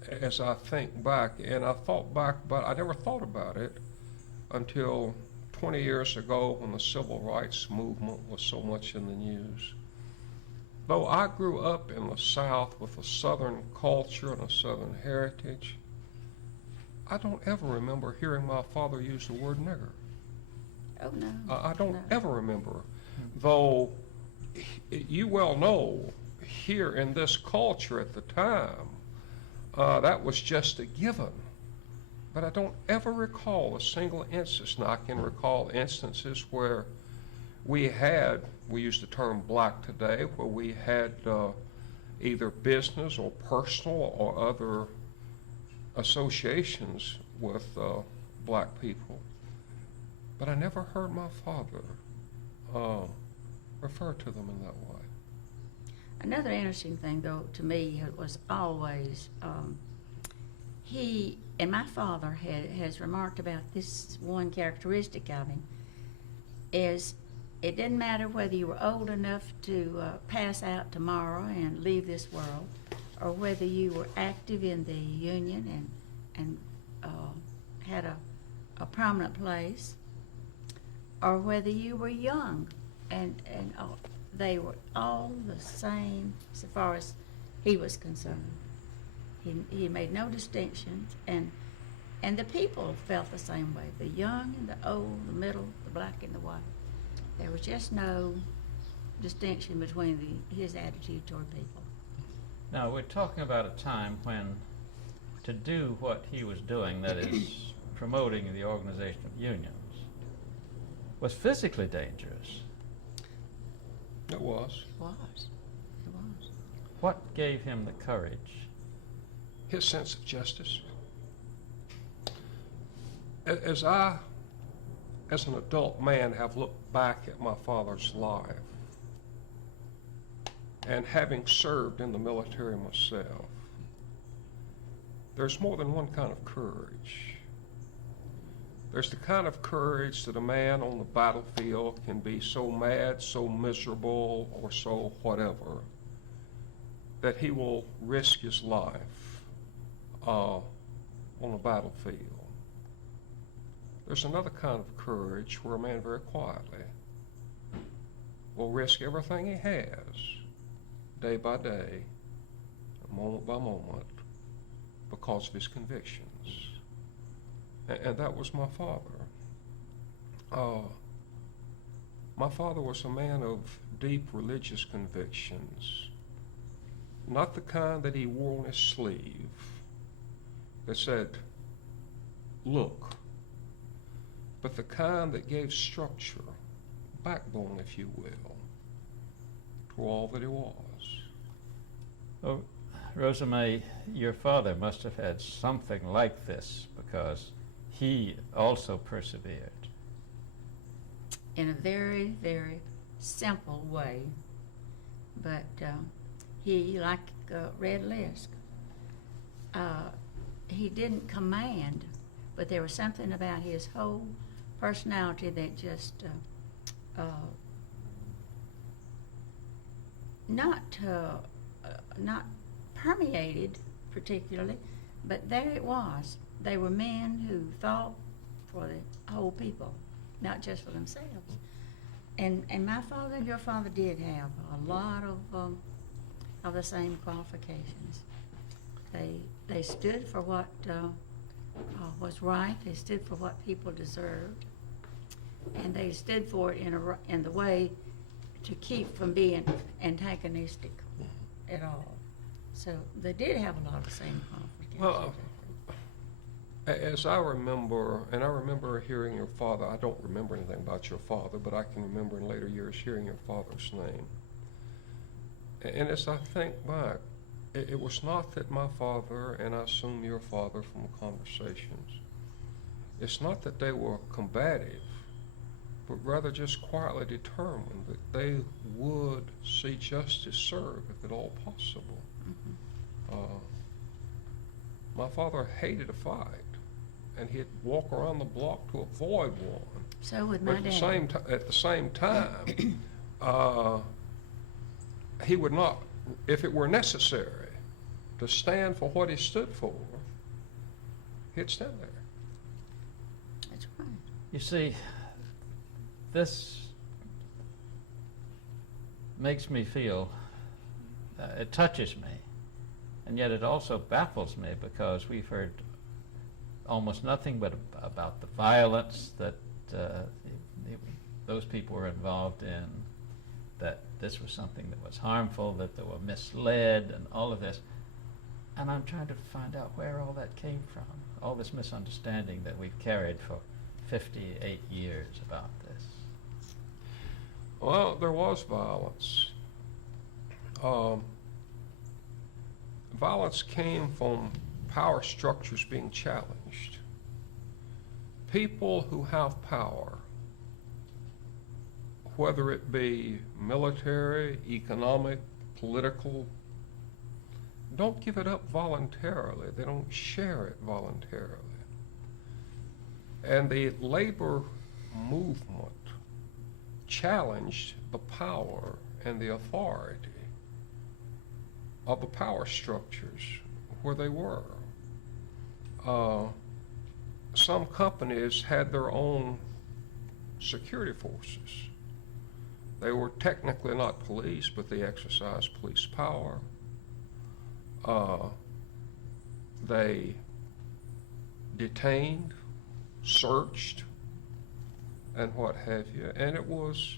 as I think back, and I thought back, but I never thought about it until 20 years ago when the civil rights movement was so much in the news. Though I grew up in the South with a Southern culture and a Southern heritage, I don't ever remember hearing my father use the word nigger. Oh, no. I don't No. ever remember, though you well know here in this culture at the time, that was just a given. But I don't ever recall a single instance. Now, I can recall instances where we used the term black today, where we had either business or personal or other associations with black people. But I never heard my father refer to them in that way. Another interesting thing, though, to me was always he and my father has remarked about this one characteristic of him is it didn't matter whether you were old enough to pass out tomorrow and leave this world, or whether you were active in the union and had a prominent place, or whether you were young, and they were all the same so far as he was concerned. He made no distinctions, and the people felt the same way, the young and the old, the middle, the black and the white. There was just no distinction between his attitude toward people. Now, we're talking about a time when to do what he was doing, that is, promoting the organization of unions, was physically dangerous. It was. It was. What gave him the courage? His sense of justice. As I, as an adult man, have looked back at my father's life, and having served in the military myself, there's more than one kind of courage. There's the kind of courage that a man on the battlefield can be so mad, so miserable, or so whatever, that he will risk his life on a battlefield. There's another kind of courage where a man very quietly will risk everything he has, day by day, moment by moment, because of his convictions. And that was my father. My father was a man of deep religious convictions, not the kind that he wore on his sleeve that said, look, but the kind that gave structure, backbone, if you will, to all that he was. Oh, Rosa May, your father must have had something like this, because he also persevered. In a very, very simple way, but he, like Red Lisk, he didn't command, but there was something about his whole personality that just not permeated particularly, but there it was. They were men who thought for the whole people, not just for themselves. And my father and your father did have a lot of the same qualifications. They stood for what was right. They stood for what people deserved, and they stood for it in the way to keep from being antagonistic at all. So they did have a lot of the same qualifications. Well, as I remember, and I remember hearing your father, I don't remember anything about your father, but I can remember in later years hearing your father's name. And as I think back, it was not that my father, and I assume your father from the conversations, it's not that they were combative, but rather just quietly determined that they would see justice served if at all possible. Mm-hmm. My father hated a fight, and he'd walk around the block to avoid one. So would my But dad. at the same time, he would not, if it were necessary to stand for what he stood for, he'd stand there. That's right. You see, this makes me feel, it touches me, and yet it also baffles me because we've heard almost nothing but about the violence that those people were involved in, that this was something that was harmful, that they were misled, and all of this. And I'm trying to find out where all that came from, all this misunderstanding that we've carried for 58 years about this. Well, there was violence. Violence came from power structures being challenged. People who have power, whether it be military, economic, political, don't give it up voluntarily. They don't share it voluntarily. And the labor movement challenged the power and the authority of the power structures where they were. Some companies had their own security forces. They were technically not police, but they exercised police power. They detained, searched, and what have you, and it was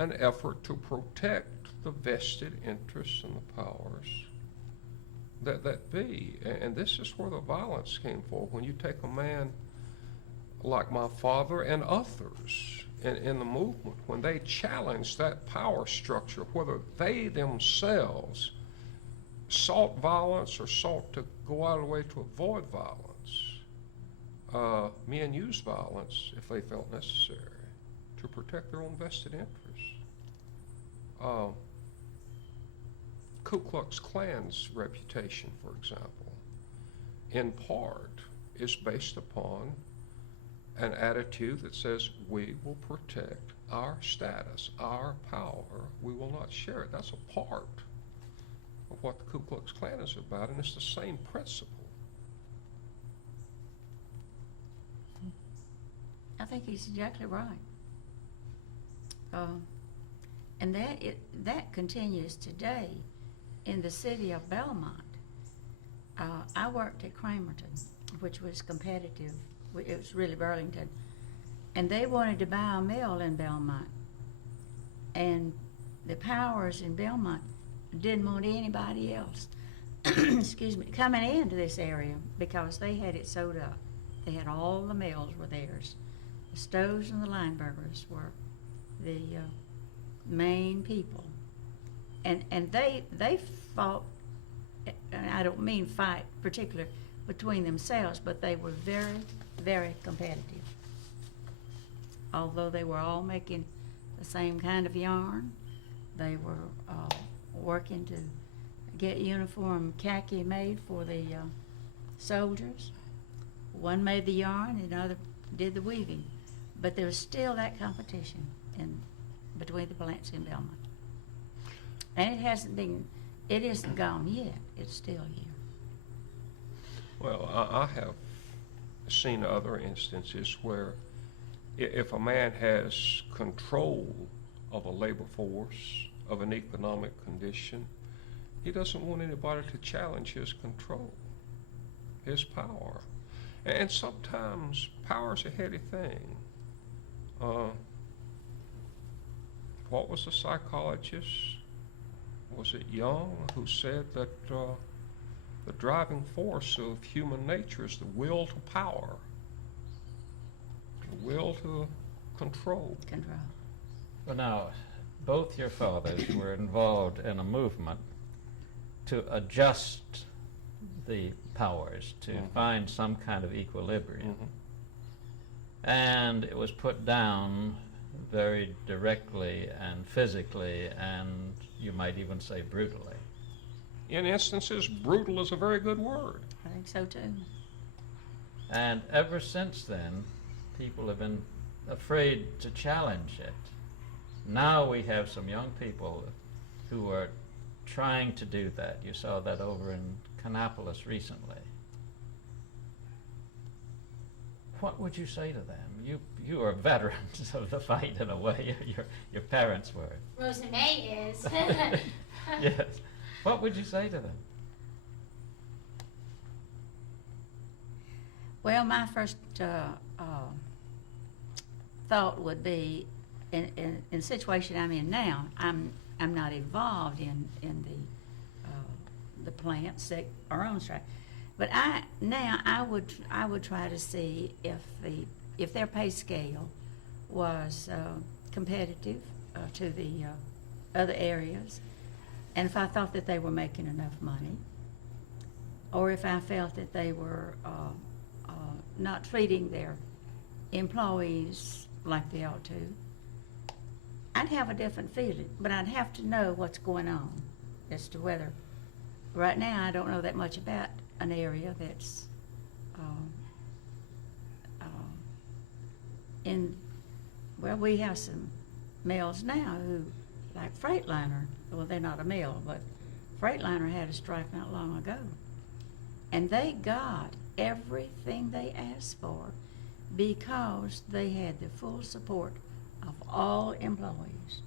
an effort to protect the vested interests and the powers that be. And this is where the violence came from. When you take a man like my father and others in the movement, when they challenged that power structure, whether they themselves sought violence or sought to go out of the way to avoid violence, men used violence if they felt necessary to protect their own vested interests. Ku Klux Klan's reputation, for example, in part is based upon an attitude that says we will protect our status, our power, we will not share it. That's a part of what the Ku Klux Klan is about, and it's the same principle. I think he's exactly right. And that continues today in the city of Belmont. I worked at Cramerton, which was competitive. It was really Burlington. And they wanted to buy a mill in Belmont. And the powers in Belmont didn't want anybody else, excuse me, coming into this area because they had it sewed up. They had all the mills were theirs. The Stoves and the Linebergers were the main people. And they fought, and I don't mean fight particular between themselves, but they were very, very competitive. Although they were all making the same kind of yarn, they were working to get uniform khaki made for the soldiers. One made the yarn, and the other did the weaving. But there was still that competition between the plants in Belmont. And it isn't gone yet. It's still here. Well, I have seen other instances where if a man has control of a labor force, of an economic condition, he doesn't want anybody to challenge his control, his power. And sometimes power's a heady thing. What was the psychologist? Was it Jung who said that the driving force of human nature is the will to power, the will to control? Well, now, both your fathers were involved in a movement to adjust the powers, to find some kind of equilibrium. And it was put down very directly and physically, and you might even say brutally. In instances, brutal is a very good word. I think so too. And ever since then, people have been afraid to challenge it. Now we have some young people who are trying to do that. You saw that over in Kannapolis recently. what would you say to them? You are veterans of the fight in a way. Your parents were. Rosa May is. Yes. What would you say to them? Well, my first thought would be, in the situation I'm in now, I'm not involved in the plants that are on strike, but I would try to see if their pay scale was competitive to the other areas, and if I thought that they were making enough money, or if I felt that they were not treating their employees like they ought to, I'd have a different feeling, but I'd have to know what's going on as to whether, right now, I don't know that much about an area that's we have some mills now who, like Freightliner, well, they're not a mill, but Freightliner had a strike not long ago, and they got everything they asked for because they had the full support of all employees,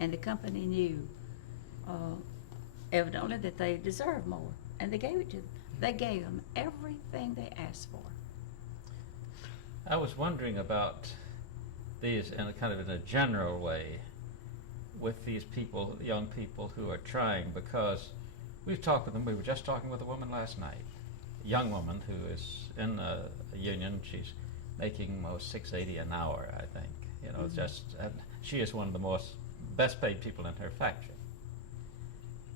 and the company knew evidently that they deserved more, and they gave it to them. They gave them everything they asked for. I was wondering about these in a general way with these people, young people who are trying, because we've talked with them. We were just talking with a woman last night, a young woman who is in a union. She's making most $6.80 an hour, I think. You know, and she is one of the best paid people in her factory.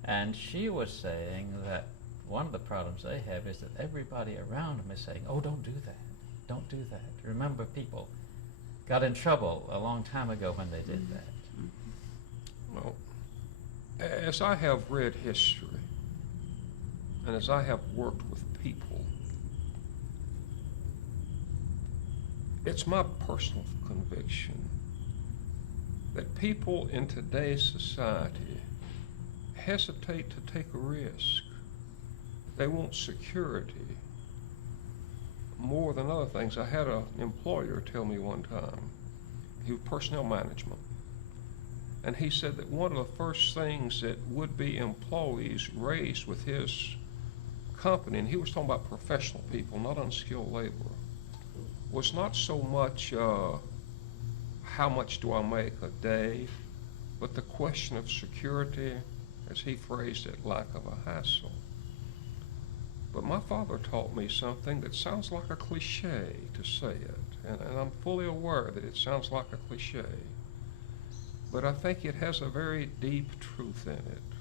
And she was saying that one of the problems they have is that everybody around them is saying, "Oh, don't do that. Don't do that. Remember, people got in trouble a long time ago when they did that." Well, as I have read history, and as I have worked with people, it's my personal conviction that people in today's society hesitate to take a risk. They want security more than other things. I had an employer tell me one time, he was personnel management, and he said that one of the first things that would-be employees raised with his company, and he was talking about professional people, not unskilled labor, was not so much how much do I make a day, but the question of security, as he phrased it, lack of a hassle. But my father taught me something that sounds like a cliche to say it, and I'm fully aware that it sounds like a cliche, but I think it has a very deep truth in it.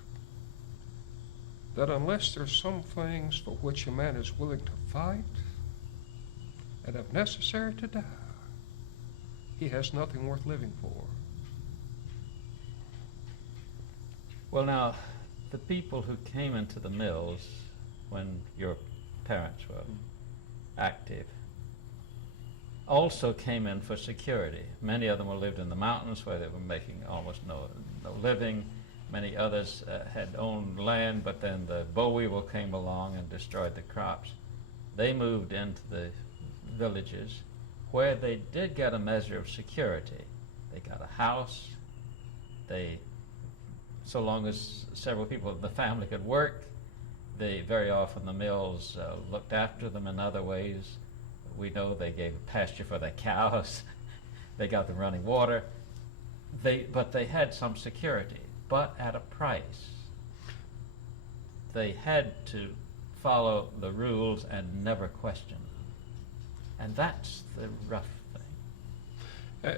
That unless there's some things for which a man is willing to fight, and if necessary to die, he has nothing worth living for. Well, now, the people who came into the mills when your parents were active also came in for security. Many of them lived in the mountains where they were making almost no living. Many others had owned land, but then the boll weevil came along and destroyed the crops. They moved into the villages where they did get a measure of security. They got a house. So long as several people in the family could work, very often the mills looked after them in other ways. We know they gave pasture for their cows. They got them running water. But they had some security, but at a price. They had to follow the rules and never question them. And that's the rough thing.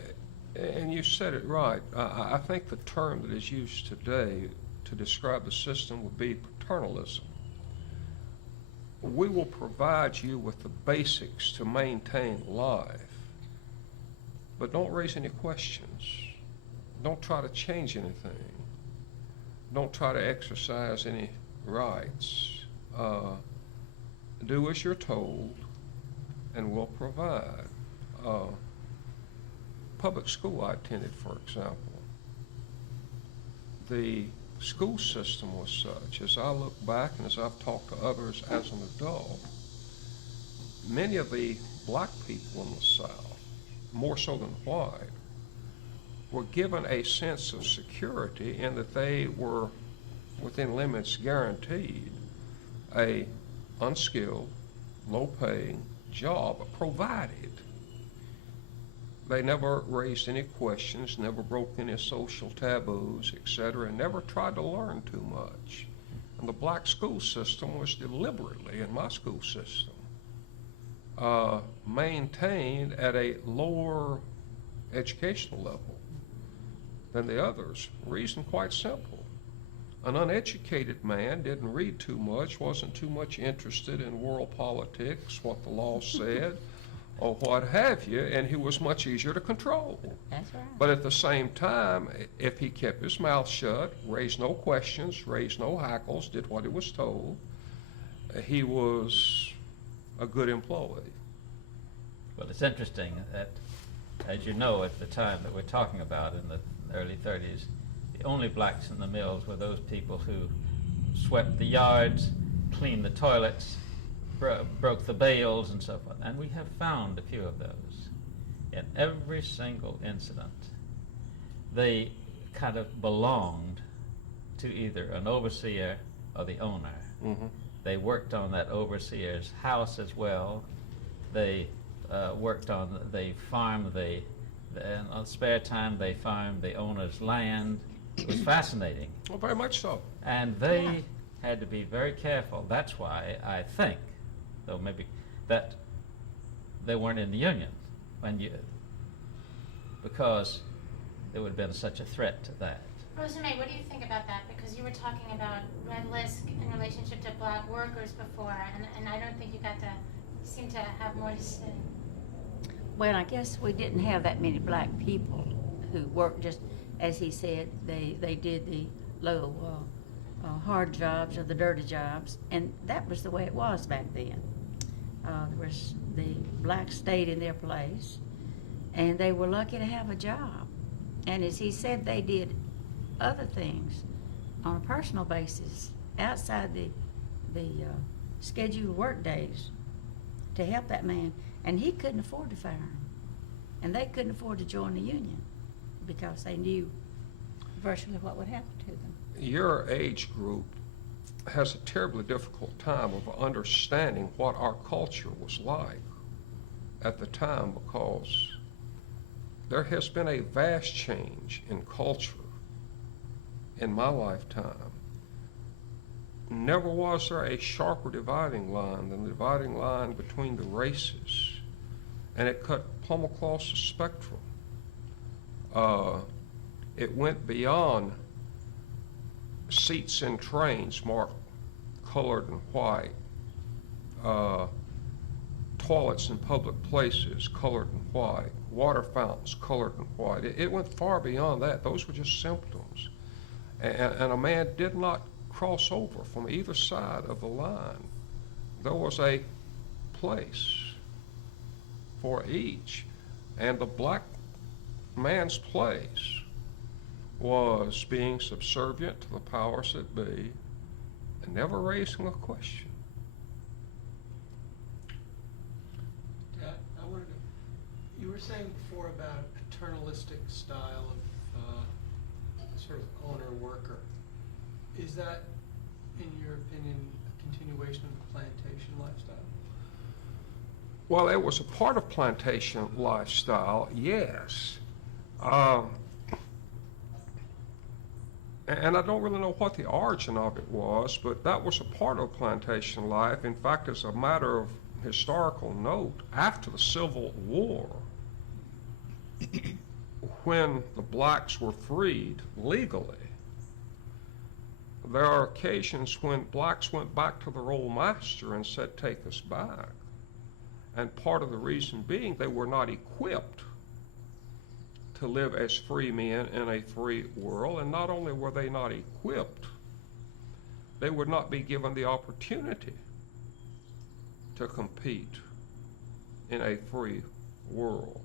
And you said it right. I think the term that is used today to describe the system would be paternalism. We will provide you with the basics to maintain life, but don't raise any questions. Don't try to change anything. Don't try to exercise any rights. Do as you're told, and we'll provide. Public school I attended, for example, the school system was such, as I look back and as I've talked to others as an adult, many of the black people in the South, more so than white, were given a sense of security in that they were, within limits, guaranteed a unskilled, low-paying job provided. They never raised any questions, never broke any social taboos, etc., and never tried to learn too much. And the black school system was deliberately, in my school system, maintained at a lower educational level than the others. Reason quite simple. An uneducated man didn't read too much, wasn't too much interested in world politics, what the law said, or what have you, and he was much easier to control. That's right. But at the same time, if he kept his mouth shut, raised no questions, raised no hackles, did what he was told, he was a good employee. Well, it's interesting that, as you know, at the time that we're talking about in the early 30s, the only blacks in the mills were those people who swept the yards, cleaned the toilets, broke the bales and so forth. And we have found a few of those. In every single incident, they kind of belonged to either an overseer or the owner. Mm-hmm. They worked on that overseer's house as well. They worked on, they farmed and on spare time they farmed the owner's land. It was fascinating. Well, very much so. And they had to be very careful. That's why I think, though maybe, that they weren't in the Union because there would have been such a threat to that. Rosa May, what do you think about that? Because you were talking about Red Lisk in relationship to black workers before, and I don't think you seem to have more to say. Well, I guess we didn't have that many black people who worked just, as he said, they did the low, hard jobs or the dirty jobs, and that was the way it was back then. The blacks stayed in their place, and they were lucky to have a job. And as he said, they did other things on a personal basis outside the scheduled work days to help that man, and he couldn't afford to fire him, and they couldn't afford to join the union because they knew virtually what would happen to them. Your age group has a terribly difficult time of understanding what our culture was like at the time, because there has been a vast change in culture in my lifetime. Never was there a sharper dividing line than the dividing line between the races, and it cut plumb across the spectrum. It went beyond seats in trains marked colored and white, toilets in public places colored and white, water fountains colored and white. It went far beyond that. Those were just symptoms. And a man did not cross over from either side of the line. There was a place for each, and the black man's place was being subservient to the powers that be and never raising a question. I wanted to, you were saying before about a paternalistic style of sort of owner-worker. Is that, in your opinion, a continuation of the plantation lifestyle? Well, it was a part of plantation lifestyle, yes. And I don't really know what the origin of it was, but that was a part of plantation life. In fact, as a matter of historical note, after the Civil War, when the blacks were freed legally, there are occasions when blacks went back to their old master and said, "Take us back." And part of the reason being they were not equipped to live as free men in a free world. And not only were they not equipped, they would not be given the opportunity to compete in a free world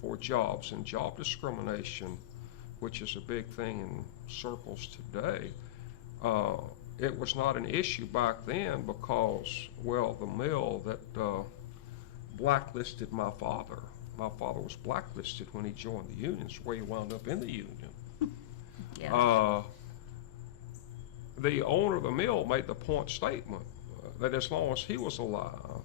for jobs. And job discrimination, which is a big thing in circles today, it was not an issue back then because, well, the mill that blacklisted my father. My father was blacklisted when he joined the Union, so where he wound up in the Union. Yeah. The owner of the mill made the point statement that as long as he was alive,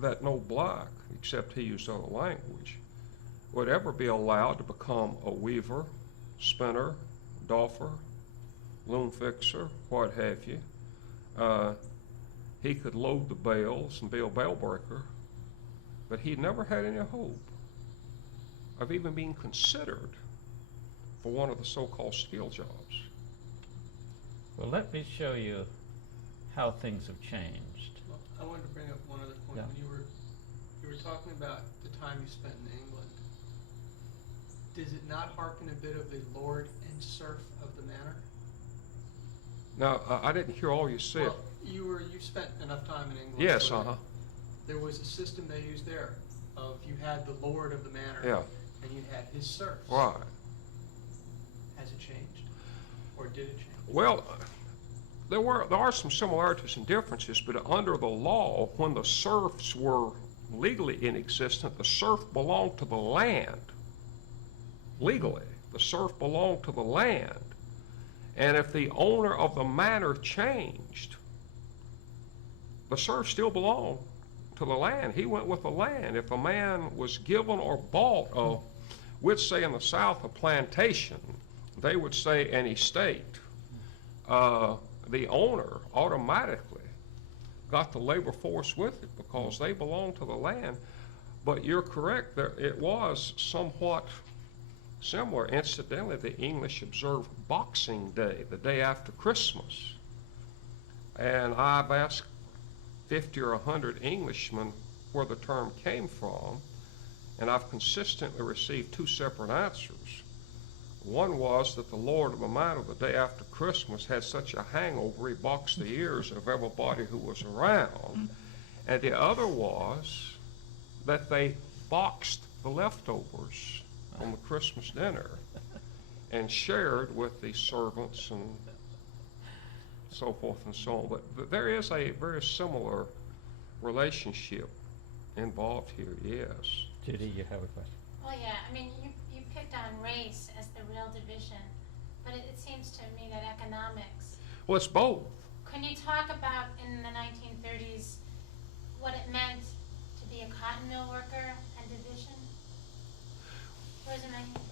that no black, except he used other language, would ever be allowed to become a weaver, spinner, doffer, loom fixer, what have you. He could load the bales and be a bale breaker, but he never had any hope of even being considered for one of the so-called skill jobs. Well, let me show you how things have changed. Well, I wanted to bring up one other point. Yeah. When you were talking about the time you spent in England, does it not hearken a bit of the lord and serf of the manor? Now, I didn't hear all you said. Well, you spent enough time in England. Yes, so uh-huh. There was a system they used there of you had the lord of the manor, Yeah. and you had his serfs. Right. Has it changed, or did it change? Well, there are some similarities and differences, but under the law, when the serfs were legally in existence, the serf belonged to the land. Legally, the serf belonged to the land. And if the owner of the manor changed, the serf still belonged to the land. He went with the land. If a man was given or bought we'd say in the South a plantation, they would say an estate. The owner automatically got the labor force with it because they belonged to the land. But you're correct, it was somewhat similar. Incidentally, the English observed Boxing Day, the day after Christmas. And I've asked 50 or 100 Englishmen where the term came from, and I've consistently received two separate answers. One was that the lord of the manor the day after Christmas had such a hangover he boxed the ears of everybody who was around. And the other was that they boxed the leftovers on the Christmas dinner and shared with the servants and so forth and so on. But there is a very similar relationship involved here, yes. Judy, you have a question? Well, yeah, I mean, you picked on race as the real division, but it seems to me that economics. Well, it's both. Can you talk about in the 1930s what it meant to be a cotton mill worker and division? Where's it right?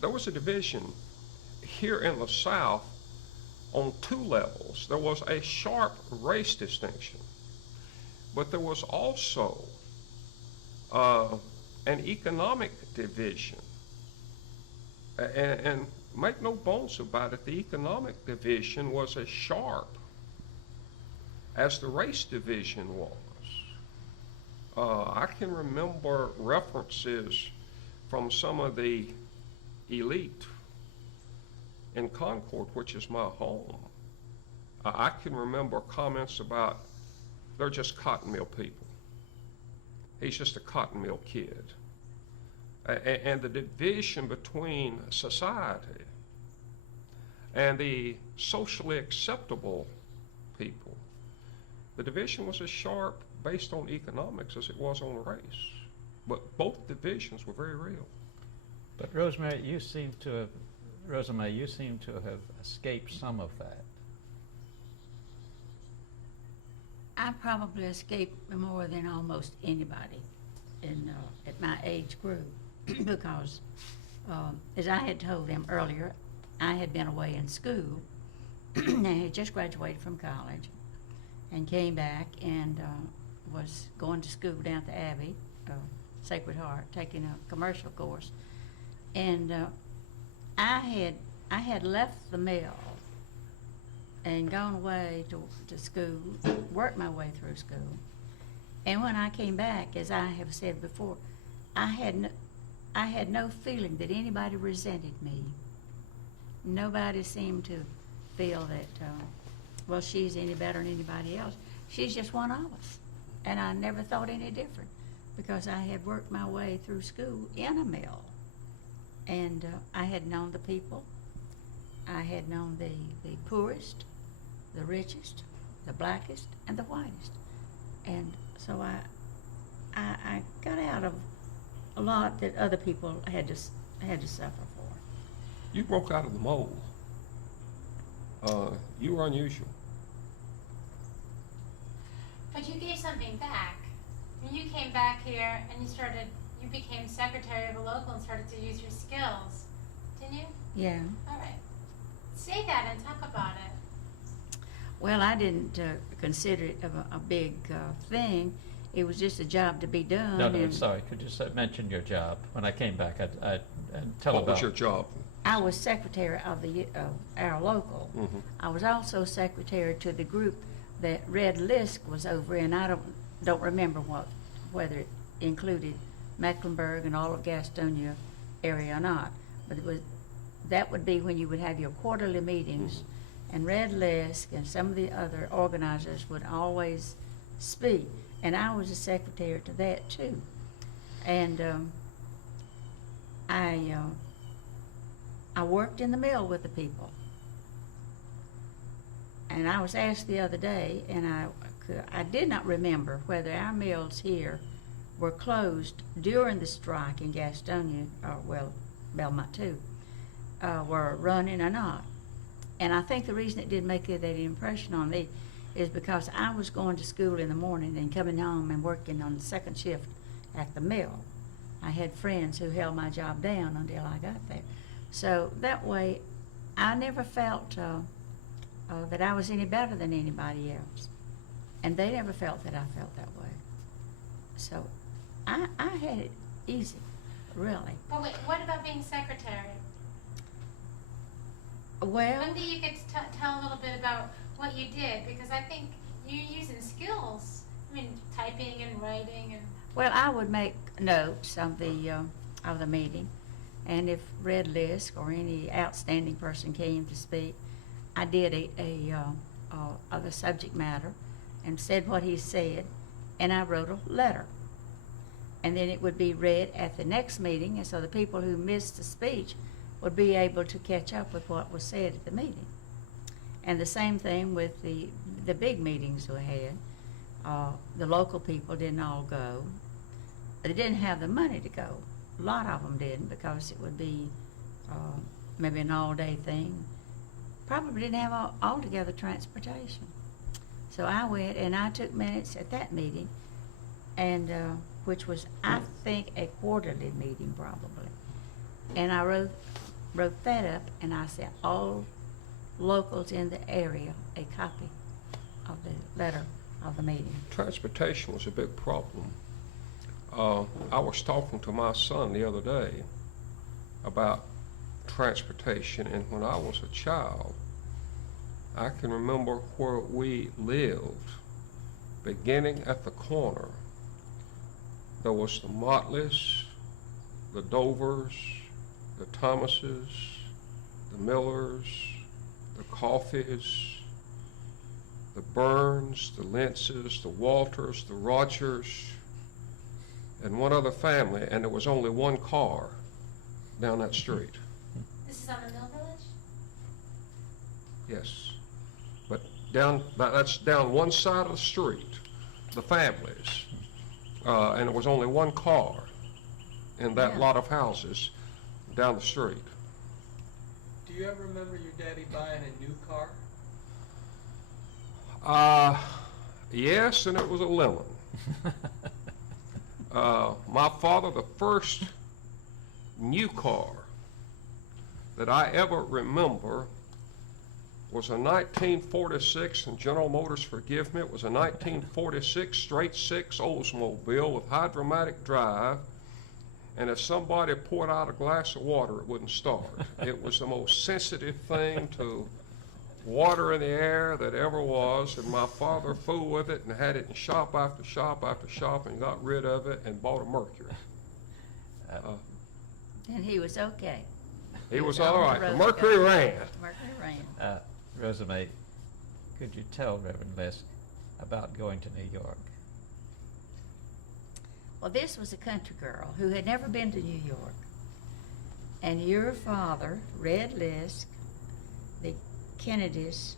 There was a division here in the South on two levels. There was a sharp race distinction, but there was also an economic division. And make no bones about it, the economic division was as sharp as the race division was. I can remember references from some of the elite in Concord, which is my home. I can remember comments about, they're just cotton mill people. He's just a cotton mill kid. And the division between society and the socially acceptable people, the division was as sharp based on economics as it was on race. But both divisions were very real. But Rosemary, you seem to have escaped some of that. I probably escaped more than almost anybody at my age group because, as I had told them earlier, I had been away in school. I had just graduated from college and came back and was going to school down at the Abbey, Sacred Heart, taking a commercial course. And I had left the mill and gone away to school, worked my way through school. And when I came back, as I have said before, I had no feeling that anybody resented me. Nobody seemed to feel that, well, she's any better than anybody else. She's just one of us. And I never thought any different because I had worked my way through school in a mill. And I had known the people. I had known the poorest, the richest, the blackest and the whitest. And so I got out of a lot that other people had to suffer for. You broke out of the mold. You were unusual. But you gave something back. When you came back here and you became secretary of a local and started to use your skills, didn't you? Yeah. All right. Say that and talk about it. Well, I didn't consider it a big thing. It was just a job to be done. No, and sorry. Could you mention your job? When I came back, I'd tell What about was your job? I was secretary of our local. Mm-hmm. I was also secretary to the group that Red Lisk was over, and I don't remember whether it included Mecklenburg and all of Gastonia area or not. But that would be when you would have your quarterly meetings, and Red Lisk and some of the other organizers would always speak, and I was a secretary to that too. And I worked in the mill with the people. And I was asked the other day, and I did not remember whether our mills here were closed during the strike in Gastonia, or Belmont too, were running or not. And I think the reason it did make that impression on me is because I was going to school in the morning and coming home and working on the second shift at the mill. I had friends who held my job down until I got there. So that way, I never felt that I was any better than anybody else. And they never felt that I felt that way. So I had it easy, really. But wait, what about being secretary? Well, Wendy, you could tell a little bit about what you did, because I think you're using skills. I mean, typing and writing and... well, I would make notes of the meeting, and if Red Lisk or any outstanding person came to speak, I did of the subject matter and said what he said, and I wrote a letter. And then it would be read at the next meeting, and so the people who missed the speech would be able to catch up with what was said at the meeting. And the same thing with the big meetings we had. The local people didn't all go. They didn't have the money to go. A lot of them didn't, because it would be maybe an all-day thing. Probably didn't have altogether transportation. So I went and I took minutes at that meeting, and which was, I think, a quarterly meeting probably. And I wrote that up, and I sent all locals in the area a copy of the letter of the meeting. Transportation was a big problem. I was talking to my son the other day about transportation, and when I was a child, I can remember where we lived. Beginning at the corner, there was the Motleys, the Dovers, the Thomases, the Millers, the Coffees, the Burns, the Lentzes, the Walters, the Rogers, and one other family, and there was only one car down that street. This is on the Mill Village? Yes. But that's down one side of the street, the families, and there was only one car in that lot of houses down the street. Do you ever remember your daddy buying a new car? Yes, and it was a lemon. My father, the first new car that I ever remember was a 1946, and General Motors forgive me, it was a 1946 straight six Oldsmobile with hydromatic drive, and if somebody poured out a glass of water, it wouldn't start. It was the most sensitive thing to water in the air that ever was, and my father fooled with it and had it in shop after shop after shop and got rid of it and bought a Mercury. And he was okay. He was on all the right. The road, Mercury okay. ran. Mercury ran. Rosa, could you tell Reverend Lisk about going to New York? Well, this was a country girl who had never been to New York. And your father, Red Lisk, the Kennedys,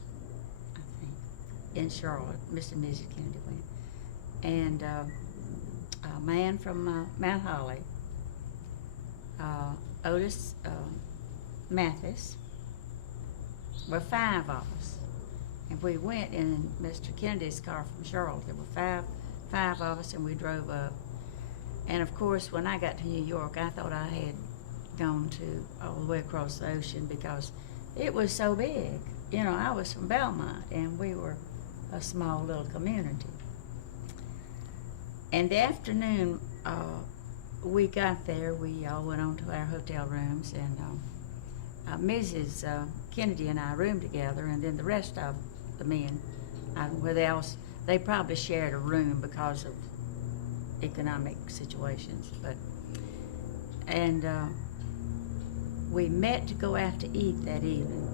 I think, in Charlotte. Mr. and Mrs. Kennedy went. And a man from Mount Holly, Otis Mathis, were 5 of us. And we went in Mr. Kennedy's car from Charlotte. There were five of us, and we drove up. And of course, when I got to New York, I thought I had gone to all the way across the ocean because it was so big. You know, I was from Belmont, and we were a small little community. And the afternoon we got there, we all went on to our hotel rooms, and Mrs. Kennedy and I roomed together, and then the rest of the men, they probably shared a room because of economic situations. And we met to go out to eat that evening.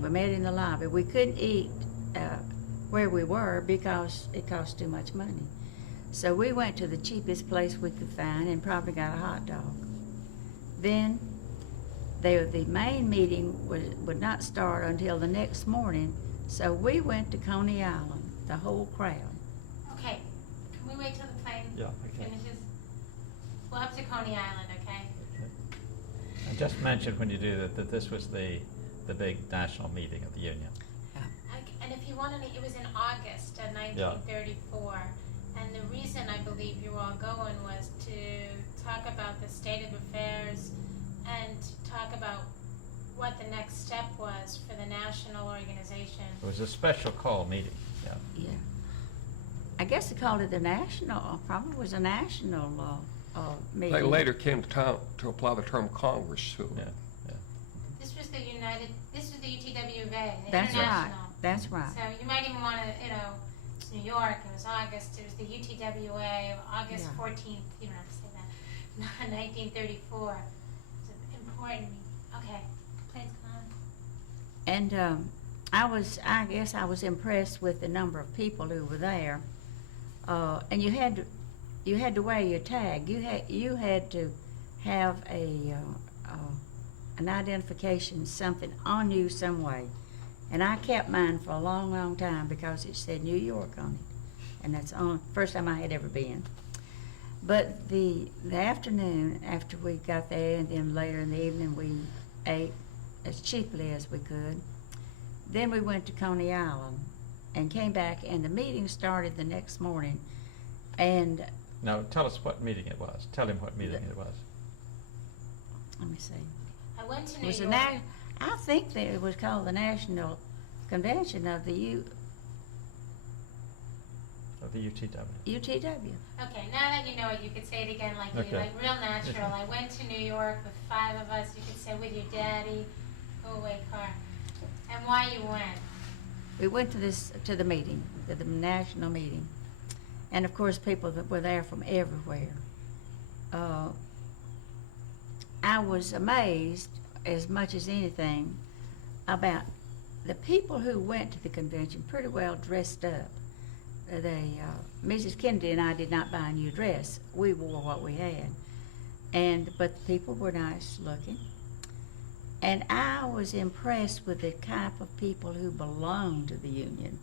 We met in the lobby. We couldn't eat where we were because it cost too much money. So we went to the cheapest place we could find and probably got a hot dog. Then the main meeting would not start until the next morning, so we went to Coney Island, the whole crowd. Okay, can we wait till the plane okay. finishes? Well, up to Coney Island, okay? And just mention when you do that this was the big national meeting of the union. And if you want to, it was in August of 1934, and the reason I believe you were all going was to talk about the state of affairs and to talk about what the next step was for the national organization. It was a special call meeting, Yeah. I guess they called it the national, probably was a national meeting. They later came to town to apply the term Congress to it. This was the UTWA, the That's international. right. That's right. So you might even want to, it's New York, it was August, it was the UTWA, August 14th, you don't have to say that, 1934. It's important. Okay, plane's coming on. And I guess I was impressed with the number of people who were there. And you had to wear your tag. You had to have an identification, something on you some way. And I kept mine for a long, long time because it said New York on it. And that's the first time I had ever been. But the afternoon after we got there, and then later in the evening we ate as cheaply as we could. Then we went to Coney Island and came back, and the meeting started the next morning. And now tell us what meeting it was. Tell him what meeting it was. let me see. I went to It New was York. I think that it was called the National Convention of the Of the UTW. UTW. Okay, now that you know it, you could say it again like Okay. like real natural. I went to New York with 5 of us. You could say with your daddy. Go away, car. And why you went? We went to the meeting, to the national meeting, and of course people that were there from everywhere. I was amazed as much as anything about the people who went to the convention, pretty well dressed up. Mrs. Kennedy and I did not buy a new dress. We wore what we had, but the people were nice looking. And I was impressed with the type of people who belonged to the union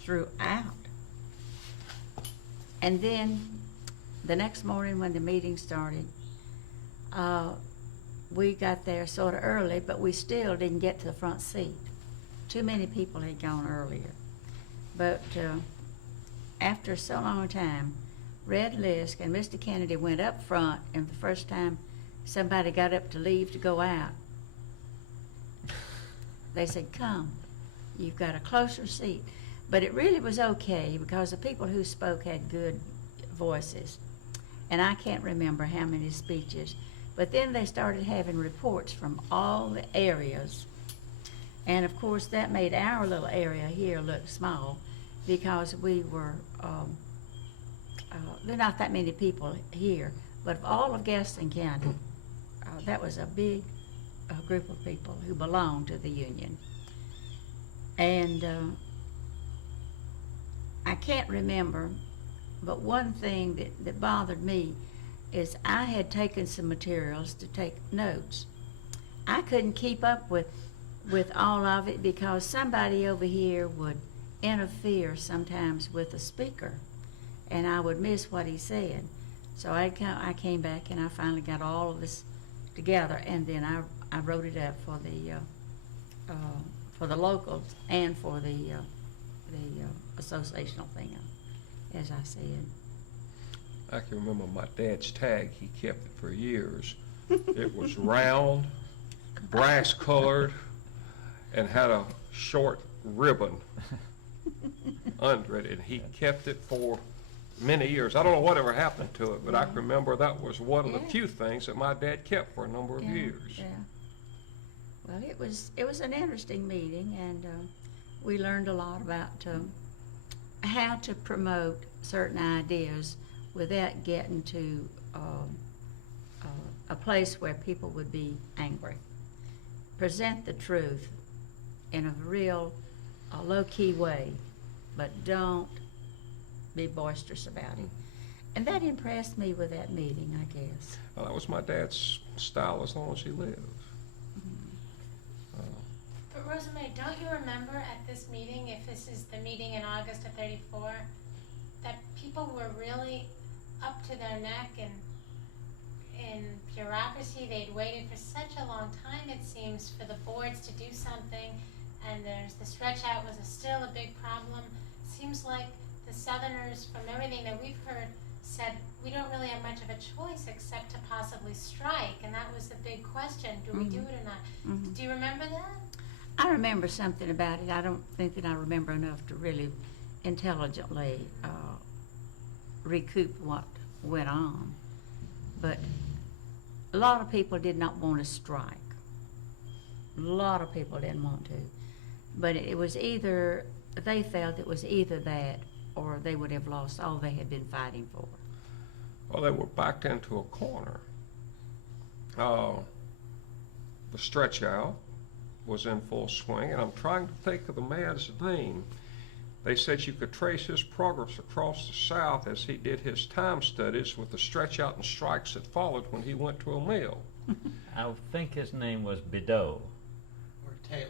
throughout. And then the next morning when the meeting started, we got there sort of early, but we still didn't get to the front seat. Too many people had gone earlier. But after so long a time, Red Lisk and Mr. Kennedy went up front, and the first time somebody got up to leave to go out, they said, "Come, you've got a closer seat." But it really was okay because the people who spoke had good voices. And I can't remember how many speeches. But then they started having reports from all the areas. And of course that made our little area here look small because we were, there are not that many people here. But of all of Gaston County, that was a big group of people who belonged to the union. And I can't remember, but one thing that bothered me is I had taken some materials to take notes. I couldn't keep up with all of it because somebody over here would interfere sometimes with the speaker, and I would miss what he said. So I came back and I finally got all of this together, and then I wrote it up for the locals and for the associational thing, as I said. I can remember my dad's tag. He kept it for years. It was round, brass colored, and had a short ribbon under it, and he kept it for many years. I don't know whatever happened to it, but I can remember that was one of the few things that my dad kept for a number of years. Yeah. Well, it was an interesting meeting, and we learned a lot about how to promote certain ideas without getting to a place where people would be angry. Present the truth in a real low-key way, but don't be boisterous about it. And that impressed me with that meeting, I guess. Well, that was my dad's style as long as he lived. But Rosemary, don't you remember at this meeting, if this is the meeting in August of '34, that people were really up to their neck in bureaucracy? They'd waited for such a long time, it seems, for the boards to do something, and the stretch out was still a big problem. Seems like the Southerners, from everything that we've heard, said we don't really have much of a choice except to possibly strike, and that was the big question: do we do it or not? Do you remember that? I remember something about it. I don't think that I remember enough to really intelligently recoup what went on. But a lot of people did not want to strike. A lot of people didn't want to. But it was either, they felt it was either that or they would have lost all they had been fighting for. Well, they were backed into a corner. The stretch out was in full swing, and I'm trying to think of the man's name. They said you could trace his progress across the South as he did his time studies with the stretch out and strikes that followed when he went to a mill. I think his name was Bideau. Or Taylor.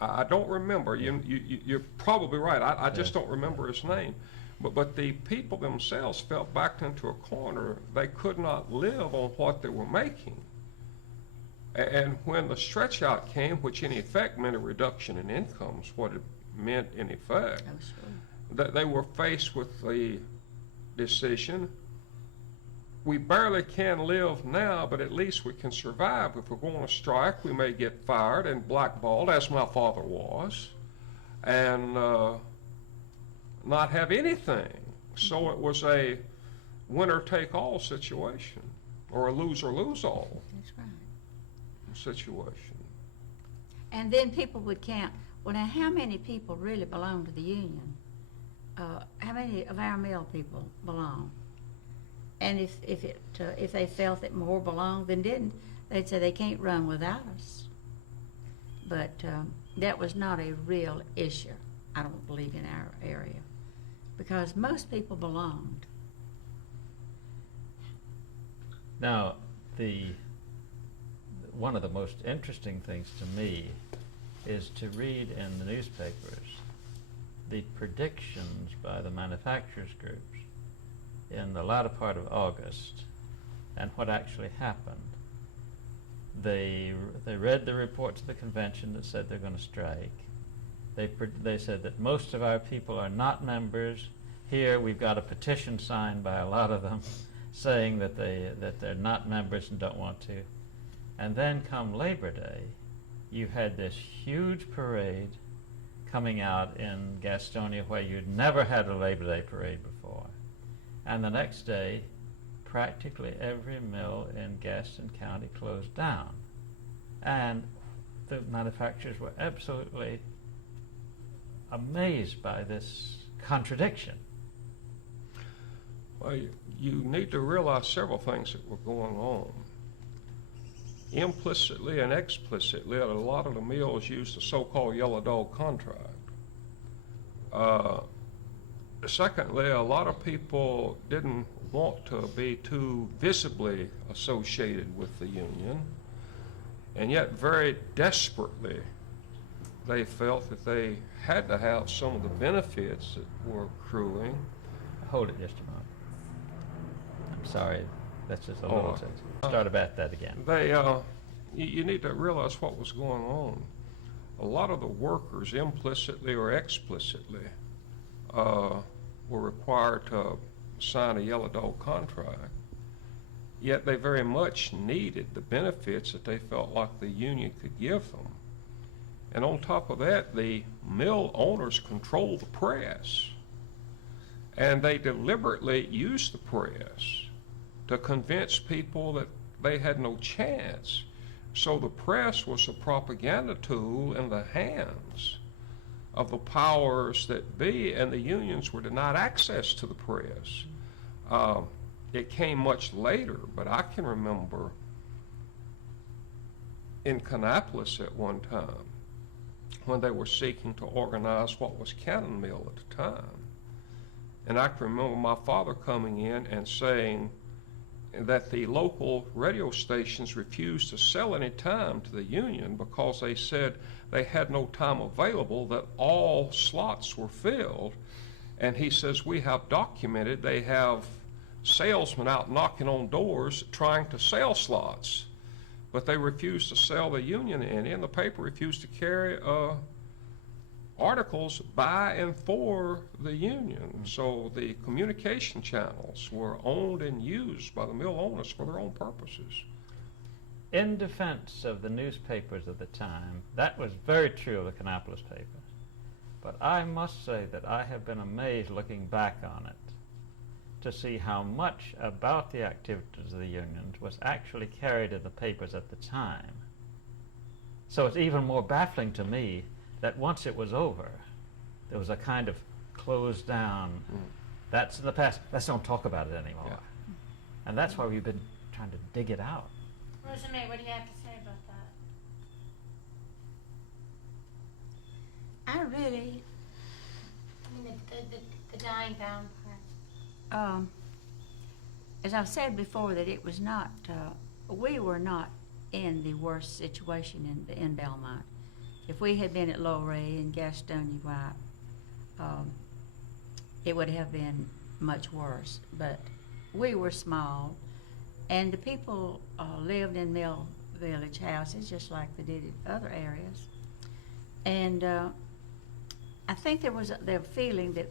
I don't remember. You're probably right. I just don't remember his name. But the people themselves felt backed into a corner. They could not live on what they were making. And when the stretch out came, which in effect meant a reduction in incomes, what it meant in effect, that they were faced with the decision: we barely can live now, but at least we can survive. If we're going to strike, we may get fired and blackballed, as my father was, and not have anything. So it was a winner-take-all situation, or a lose-or-lose-all situation. And then people would count, well, now how many people really belong to the union? How many of our mill people belong? And if they felt that more belonged than didn't, they'd say they can't run without us. But that was not a real issue, I don't believe, in our area, because most people belonged. Now, one of the most interesting things to me is to read in the newspapers the predictions by the manufacturers groups in the latter part of August and what actually happened. They read the report to the convention that said they're going to strike. They said that most of our people are not members. Here we've got a petition signed by a lot of them saying that they're not members and don't want to. And then come Labor Day, you had this huge parade coming out in Gastonia where you'd never had a Labor Day parade before. And the next day, practically every mill in Gaston County closed down. And the manufacturers were absolutely amazed by this contradiction. Well, you need to realize several things that were going on. Implicitly and explicitly, a lot of the mills used the so-called yellow dog contract. Secondly, a lot of people didn't want to be too visibly associated with the union, and yet very desperately they felt that they had to have some of the benefits that were accruing. Hold it just a moment. I'm sorry, that's just a little sense. Start about that again. They, you need to realize what was going on. A lot of the workers, implicitly or explicitly, were required to sign a yellow dog contract, yet they very much needed the benefits that they felt like the union could give them. And on top of that, the mill owners controlled the press, and they deliberately used the press to convince people that they had no chance. So the press was a propaganda tool in the hands of the powers that be, and the unions were denied access to the press. It came much later, but I can remember in Kannapolis at one time when they were seeking to organize what was Cannon Mill at the time. And I can remember my father coming in and saying that the local radio stations refused to sell any time to the union because they said they had no time available, that all slots were filled. And he says, we have documented they have salesmen out knocking on doors trying to sell slots, but they refused to sell the union any, and the paper refused to carry articles by and for the union. So the communication channels were owned and used by the mill owners for their own purposes. In defense of the newspapers of the time, that was very true of the Kannapolis papers. But I must say that I have been amazed looking back on it to see how much about the activities of the unions was actually carried in the papers at the time. So it's even more baffling to me that once it was over, there was a kind of closed down, that's in the past, let's don't talk about it anymore. Yeah. And that's why we've been trying to dig it out. Rosa May, what do you have to say about that? I really, I mean, the dying down part. as I've said before, that it was not, we were not in the worst situation in Belmont. If we had been at Luray and Gastonia, why, it would have been much worse. But we were small, and the people lived in mill village houses just like they did in other areas. And I think there was a feeling that,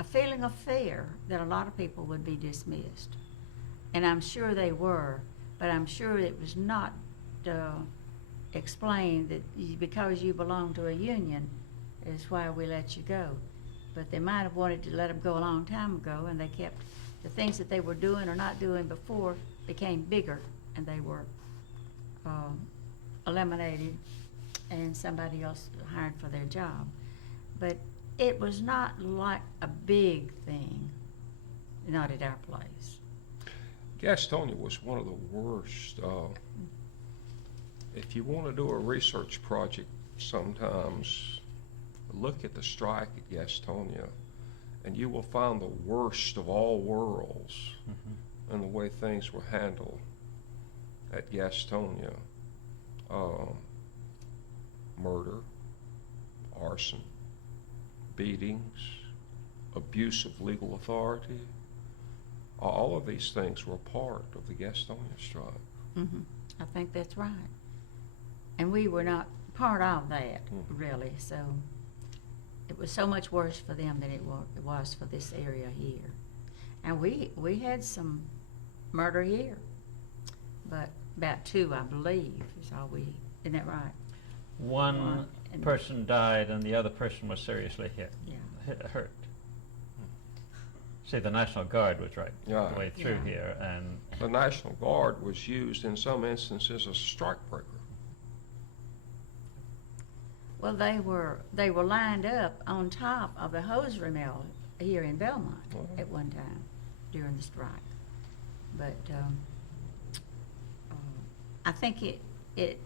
a feeling of fear that a lot of people would be dismissed. And I'm sure they were, but I'm sure it was not explained that because you belong to a union is why we let you go. But they might have wanted to let them go a long time ago, and they kept the things that they were doing or not doing before became bigger, and they were eliminated, and somebody else hired for their job. But it was not like a big thing, not at our place. Gastonia was one of the worst. If you want to do a research project sometimes, look at the strike at Gastonia, and you will find the worst of all worlds in the way things were handled at Gastonia. Murder, arson, beatings, abuse of legal authority. All of these things were a part of the Gastonia strike. I think that's right. And we were not part of that, really. So it was so much worse for them than it was for this area here. And we had some murder here, but about 2, I believe, is all we. Isn't that right? One person died and the other person was seriously hurt. See, the National Guard was right the way through here, and the National Guard was used in some instances as a strikebreaker. Well, they were lined up on top of the hosiery mill here in Belmont at one time during the strike. But I think it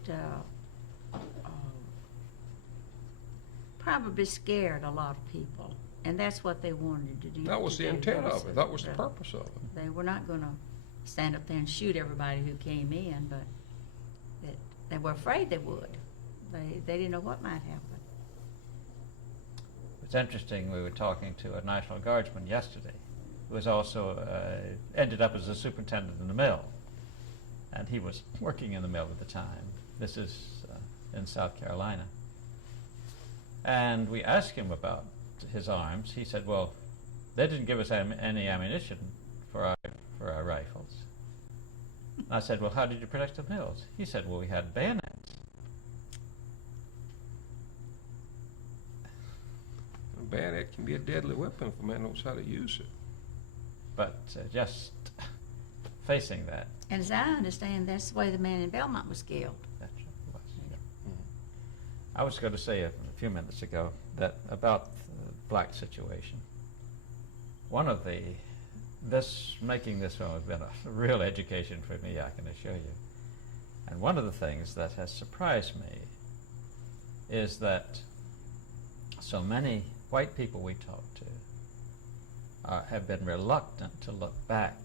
probably scared a lot of people, and that's what they wanted to do. That was the intent of it. That was the purpose of it. They were not going to stand up there and shoot everybody who came in, but they were afraid they would. They didn't know what might happen. It's interesting, we were talking to a National Guardsman yesterday who was also ended up as a superintendent in the mill. And he was working in the mill at the time. This is in South Carolina. And we asked him about his arms. He said, well, they didn't give us any ammunition for our rifles. I said, well, how did you protect the mills? He said, well, we had bayonets. A bayonet can be a deadly weapon if a man knows how to use it. But just facing that. And as I understand, that's the way the man in Belmont was killed. That's what it was. Yeah. I was going to say a few minutes ago that about the black situation. One of making this film has been a real education for me, I can assure you. And one of the things that has surprised me is that so many white people we talk to have been reluctant to look back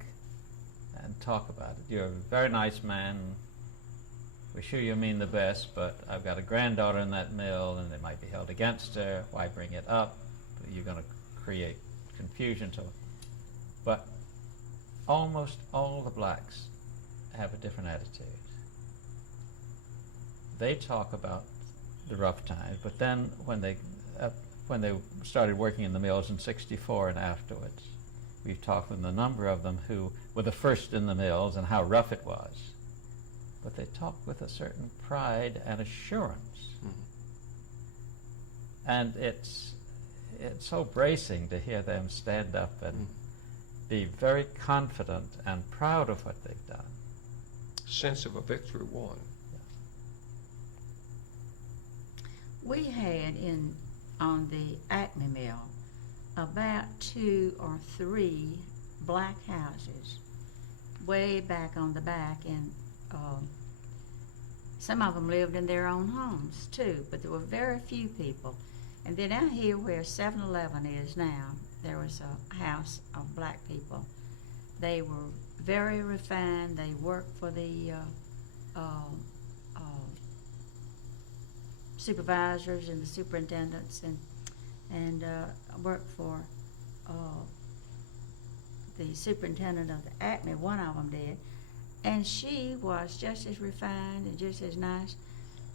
and talk about it. You're a very nice man. We're sure you mean the best, but I've got a granddaughter in that mill and it might be held against her. Why bring it up? You're going to create confusion. But almost all the blacks have a different attitude. They talk about the rough times, but then when they started working in the mills in '64 and afterwards, we've talked with a number of them who were the first in the mills and how rough it was. But they talk with a certain pride and assurance. Mm-hmm. And it's so bracing to hear them stand up and be very confident and proud of what they've done. Sense of a victory won. We had on the Acme Mill about 2 or 3 black houses way back on the back, and some of them lived in their own homes too, but there were very few people. And then out here where 7-Eleven is now, there was a house of black people. They were very refined. They worked for the supervisors and the superintendents, and worked for the superintendent of the Acme. One of them did, and she was just as refined and just as nice.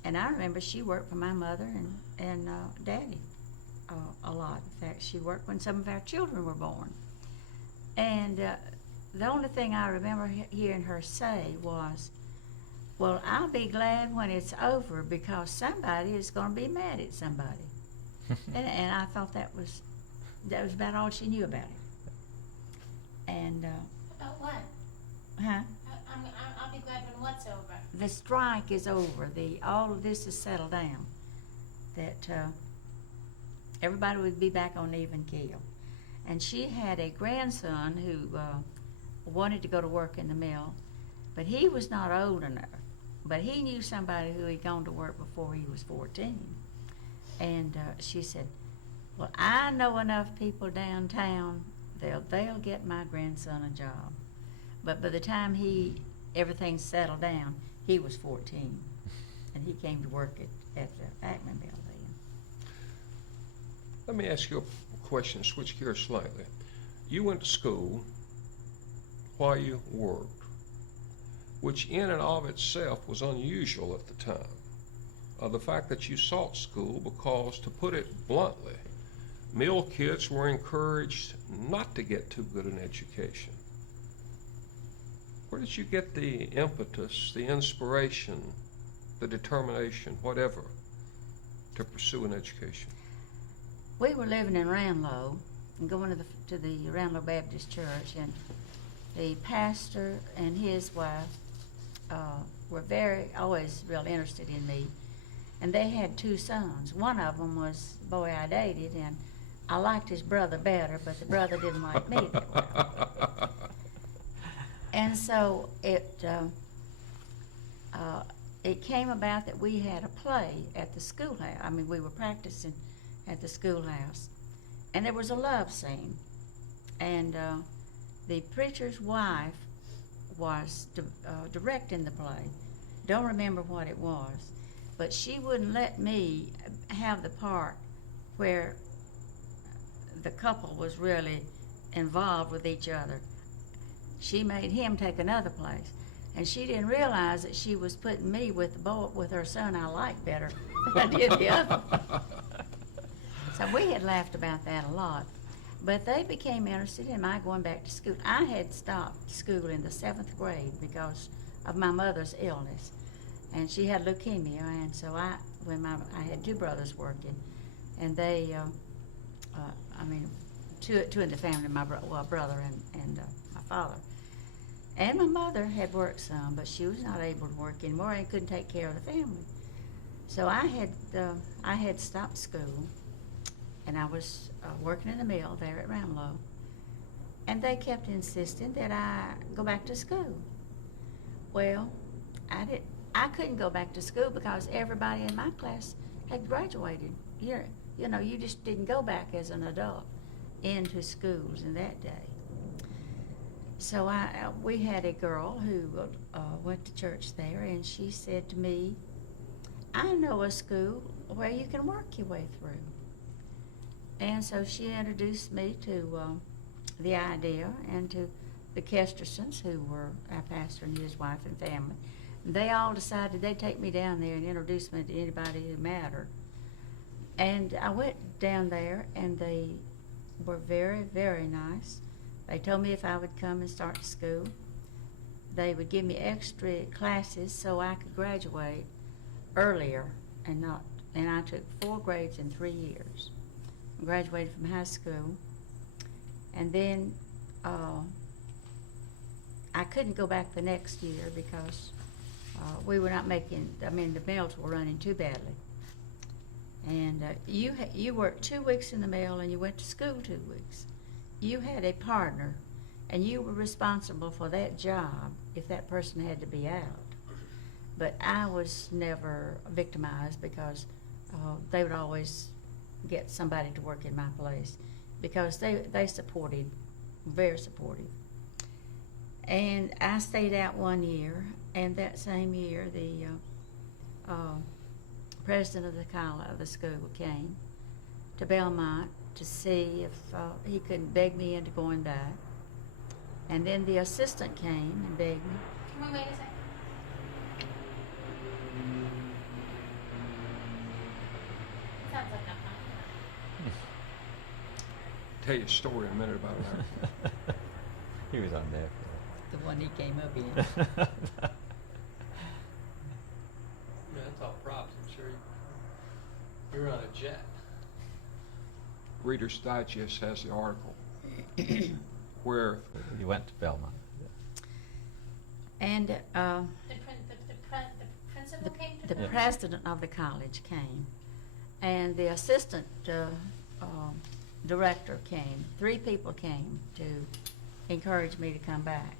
And I remember she worked for my mother and Daddy a lot. In fact, she worked when some of our children were born. And the only thing I remember hearing her say was, well, I'll be glad when it's over because somebody is going to be mad at somebody. and I thought that was about all she knew about it. And About what? huh? I'll be glad when what's over. The strike is over. All of this is settled down. That everybody would be back on even keel. And she had a grandson who wanted to go to work in the mill, but he was not old enough. But he knew somebody who had gone to work before he was 14. And she said, well, I know enough people downtown, they'll get my grandson a job. But by the time everything settled down, he was 14. And he came to work at the Acme Mill then. Let me ask you a question, switch gears slightly. You went to school while you worked, which in and of itself was unusual at the time. The fact that you sought school because, to put it bluntly, mill kids were encouraged not to get too good an education. Where did you get the impetus, the inspiration, the determination, whatever, to pursue an education? We were living in Ranlow and going to the Ranlow Baptist Church, and the pastor and his wife were always real interested in me. And they had 2 sons. One of them was the boy I dated, and I liked his brother better, but the brother didn't like me that well. And so it came about that we had a play at the schoolhouse. I mean, we were practicing at the schoolhouse, and there was a love scene. And the preacher's wife was directing the play. Don't remember what it was. but she wouldn't let me have the part where the couple was really involved with each other. She made him take another place, and she didn't realize that she was putting me with the boy, with her son I liked better than I did the other. So we had laughed about that a lot. But they became interested in my going back to school. I had stopped school in the 7th grade because of my mother's illness, and she had leukemia, and so I had 2 brothers working, and they, two in the family, my brother and my father. And my mother had worked some, but she was not able to work anymore and couldn't take care of the family. So I had stopped school, and I was working in the mill there at Ramlow, and they kept insisting that I go back to school. Well, I couldn't go back to school because everybody in my class had graduated. You just didn't go back as an adult into schools in that day. So we had a girl who went to church there, and she said to me, I know a school where you can work your way through. And so she introduced me to the idea and to the Kestersons, who were our pastor and his wife and family. They all decided they'd take me down there and introduce me to anybody who mattered. And I went down there, and they were very, very nice. They told me if I would come and start school, they would give me extra classes so I could graduate earlier and I took 4 grades in 3 years. I graduated from high school, and then I couldn't go back the next year because we were not making, the mills were running too badly. And you worked 2 weeks in the mill and you went to school 2 weeks. You had a partner, and you were responsible for that job if that person had to be out. But I was never victimized because they would always get somebody to work in my place because they supported, very supportive. And I stayed out 1 year, and that same year the president of the school came to Belmont to see if he couldn't beg me into going back. And then the assistant came and begged me. Can we wait a second? Sounds like a fun. Tell you a story in a minute about that. He was on there. The one he came up in. That's all props. I'm sure you were on a jet. Reader's Digest has the article where You went to Belmont. And The principal came to the the president of the college came, and the assistant director came. 3 people came to encourage me to come back.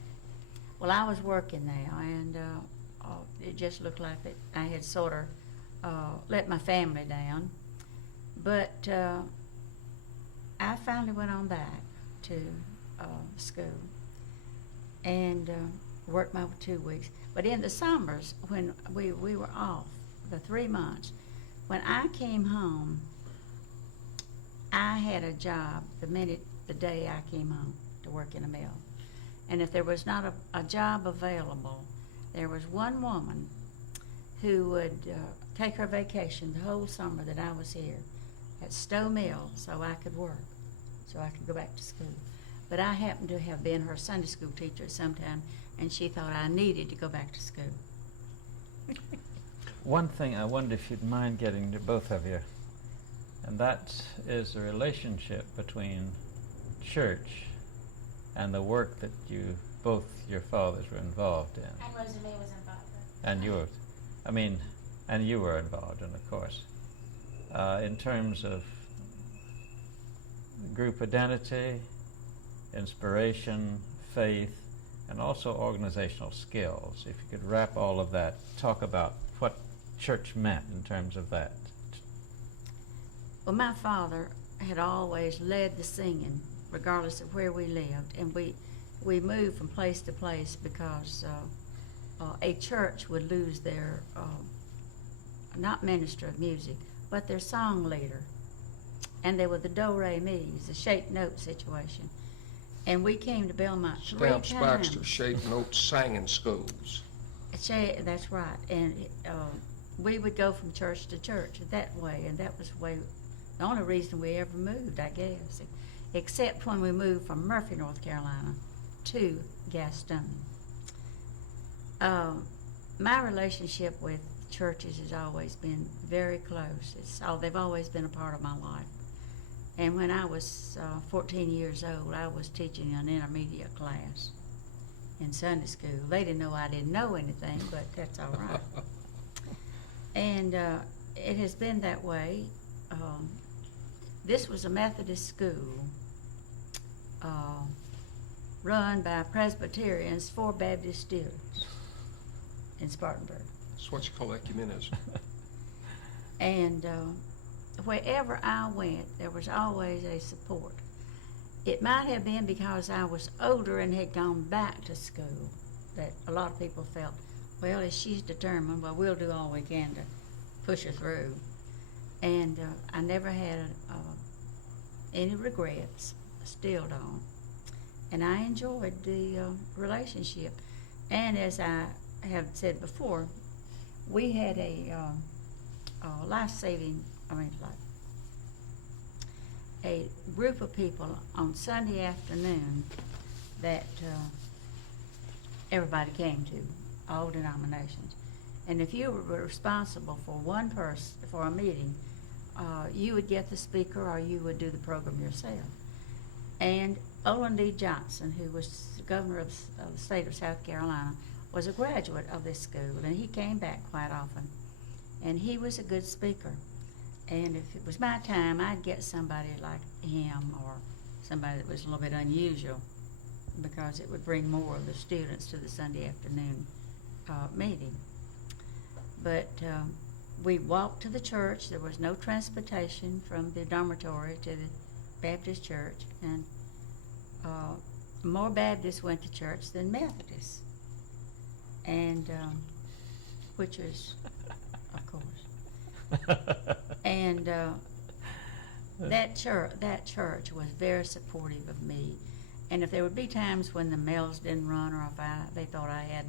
Well, I was working now, and it just looked like that I had sort of let my family down. But I finally went on back to school and worked my 2 weeks. But in the summers, when we were off, the 3 months, when I came home, I had a job the day I came home to work in a mill. And if there was not a job available, there was one woman who would take her vacation the whole summer that I was here at Stowe Mill so I could work, so I could go back to school. But I happened to have been her Sunday school teacher at some time, and she thought I needed to go back to school. One thing I wondered if you'd mind getting to both of you, and that is the relationship between church and the work that both your fathers were involved in. And Rosa May was involved in. And you were involved in, of course. In terms of group identity, inspiration, faith, and also organizational skills. If you could wrap all of that, talk about what church meant in terms of that. Well, my father had always led the singing, regardless of where we lived, and we moved from place to place because a church would lose their not minister of music, but their song leader. And they were the do-re-mis, the shape note situation. And we came to Belmont 3 times. Stamps Baxter shape note singing schools. That's right. And we would go from church to church that way, and that was the only reason we ever moved, I guess, except when we moved from Murphy, North Carolina, to Gaston. My relationship with churches has always been very close. They've always been a part of my life. And when I was 14 years old, I was teaching an intermediate class in Sunday school. They didn't know I didn't know anything, but that's all right. And it has been that way. This was a Methodist school run by Presbyterians for Baptist students in Spartanburg. That's what you call ecumenism. And wherever I went, there was always a support. It might have been because I was older and had gone back to school that a lot of people felt, well, if she's determined, well, we'll do all we can to push her through. And I never had any regrets, still don't. And I enjoyed the relationship. And as I have said before, we had a a group of people on Sunday afternoon that everybody came to, all denominations. And if you were responsible for one person, for a meeting, you would get the speaker or you would do the program yourself. And Olin D. Johnson, who was the governor of the state of South Carolina, was a graduate of this school, and he came back quite often. And he was a good speaker. And if it was my time, I'd get somebody like him or somebody that was a little bit unusual, because it would bring more of the students to the Sunday afternoon meeting. But we walked to the church. There was no transportation from the dormitory to the Baptist church, and more Baptists went to church than Methodists, and which is, of course. And that church was very supportive of me. And if there would be times when the mills didn't run, or if they thought I had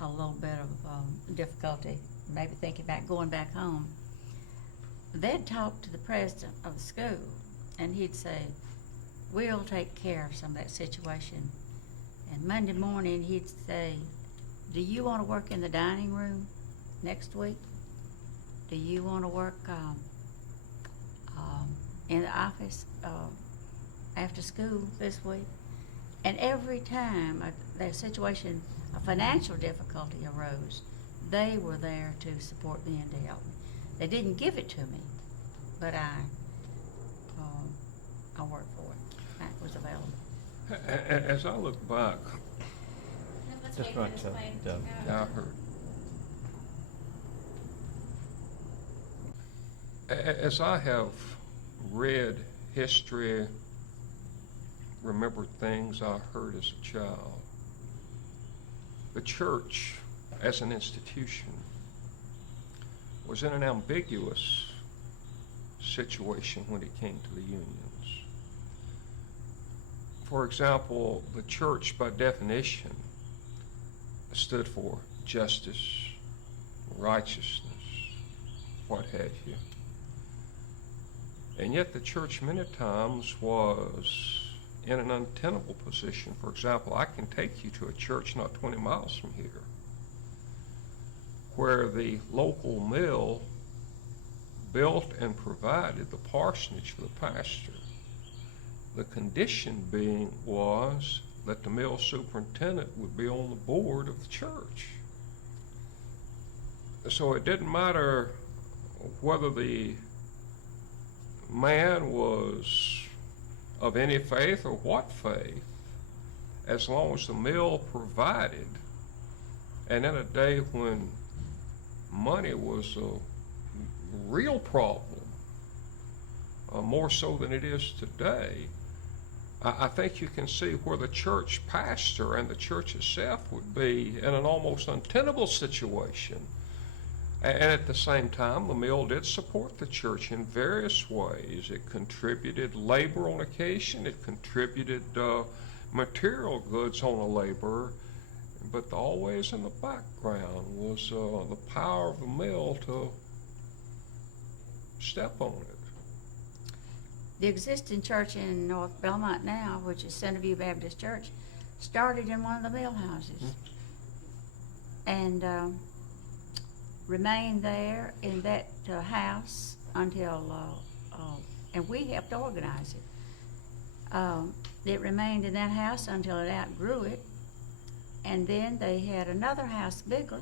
a little bit of difficulty, maybe thinking about going back home, they'd talk to the president of the school, and he'd say, we'll take care of some of that situation. And Monday morning he'd say, do you want to work in the dining room next week? Do you want to work in the office after school this week? And every time a situation, a financial difficulty arose, they were there to support me and to help me. They didn't give it to me, but I worked for it. That was available. As I look back, Let's Just wait for right this to- plane yeah. to go. I heard. As I have read history, remembered things I heard as a child, the church as an institution was in an ambiguous situation when it came to the unions. For example, the church by definition stood for justice, righteousness, what have you. And yet the church many times was in an untenable position. For example, I can take you to a church not 20 miles from here where the local mill built and provided the parsonage for the pastor. The condition being was that the mill superintendent would be on the board of the church. So it didn't matter whether the man was of any faith or what faith, as long as the mill provided. And in a day when money was a real problem, more so than it is today, I think you can see where the church pastor and the church itself would be in an almost untenable situation. And at the same time, the mill did support the church in various ways. It contributed labor on occasion. It contributed material goods on a laborer. But always in the background was the power of the mill to step on it. The existing church in North Belmont now, which is Centerview Baptist Church, started in one of the mill houses. And remained there in that house until, and we helped organize it. It remained in that house until it outgrew it, and then they had another house bigger,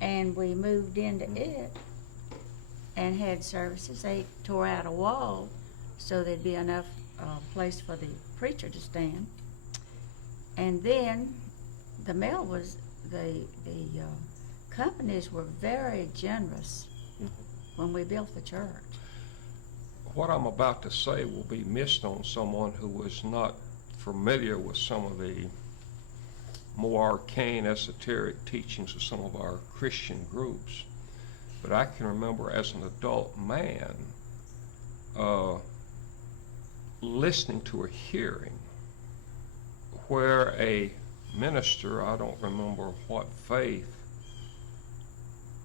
and we moved into it and had services. They tore out a wall so there'd be enough place for the preacher to stand. And then the mill was, the companies were very generous when we built the church. What I'm about to say will be missed on someone who was not familiar with some of the more arcane, esoteric teachings of some of our Christian groups. But I can remember as an adult man listening to a hearing where a minister, I don't remember what faith,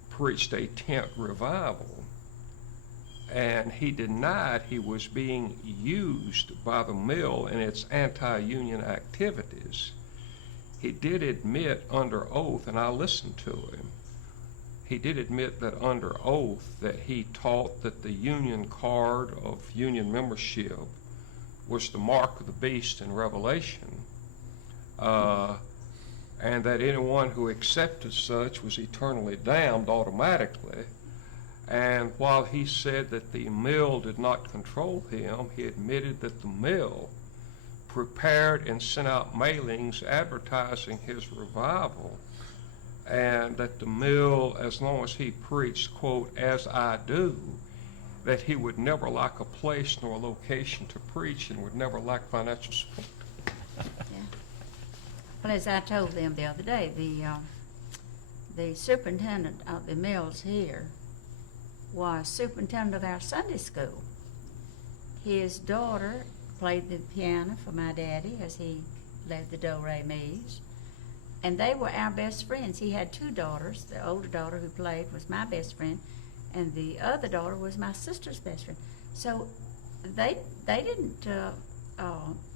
preached a tent revival, and he denied he was being used by the mill in its anti-union activities. He did admit under oath, and I listened to him, he did admit that under oath that he taught that the union card of union membership was the mark of the beast in Revelation, and that anyone who accepted such was eternally damned automatically. And while he said that the mill did not control him, he admitted that the mill prepared and sent out mailings advertising his revival, and that the mill, as long as he preached, quote, as I do, that he would never lack a place nor a location to preach and would never lack financial support. Well, as I told them the other day, the superintendent of the mills here was superintendent of our Sunday school. His daughter played the piano for my daddy as he led the do-re-mis, and they were our best friends. He had two daughters. The older daughter who played was my best friend, and the other daughter was my sister's best friend. So they didn't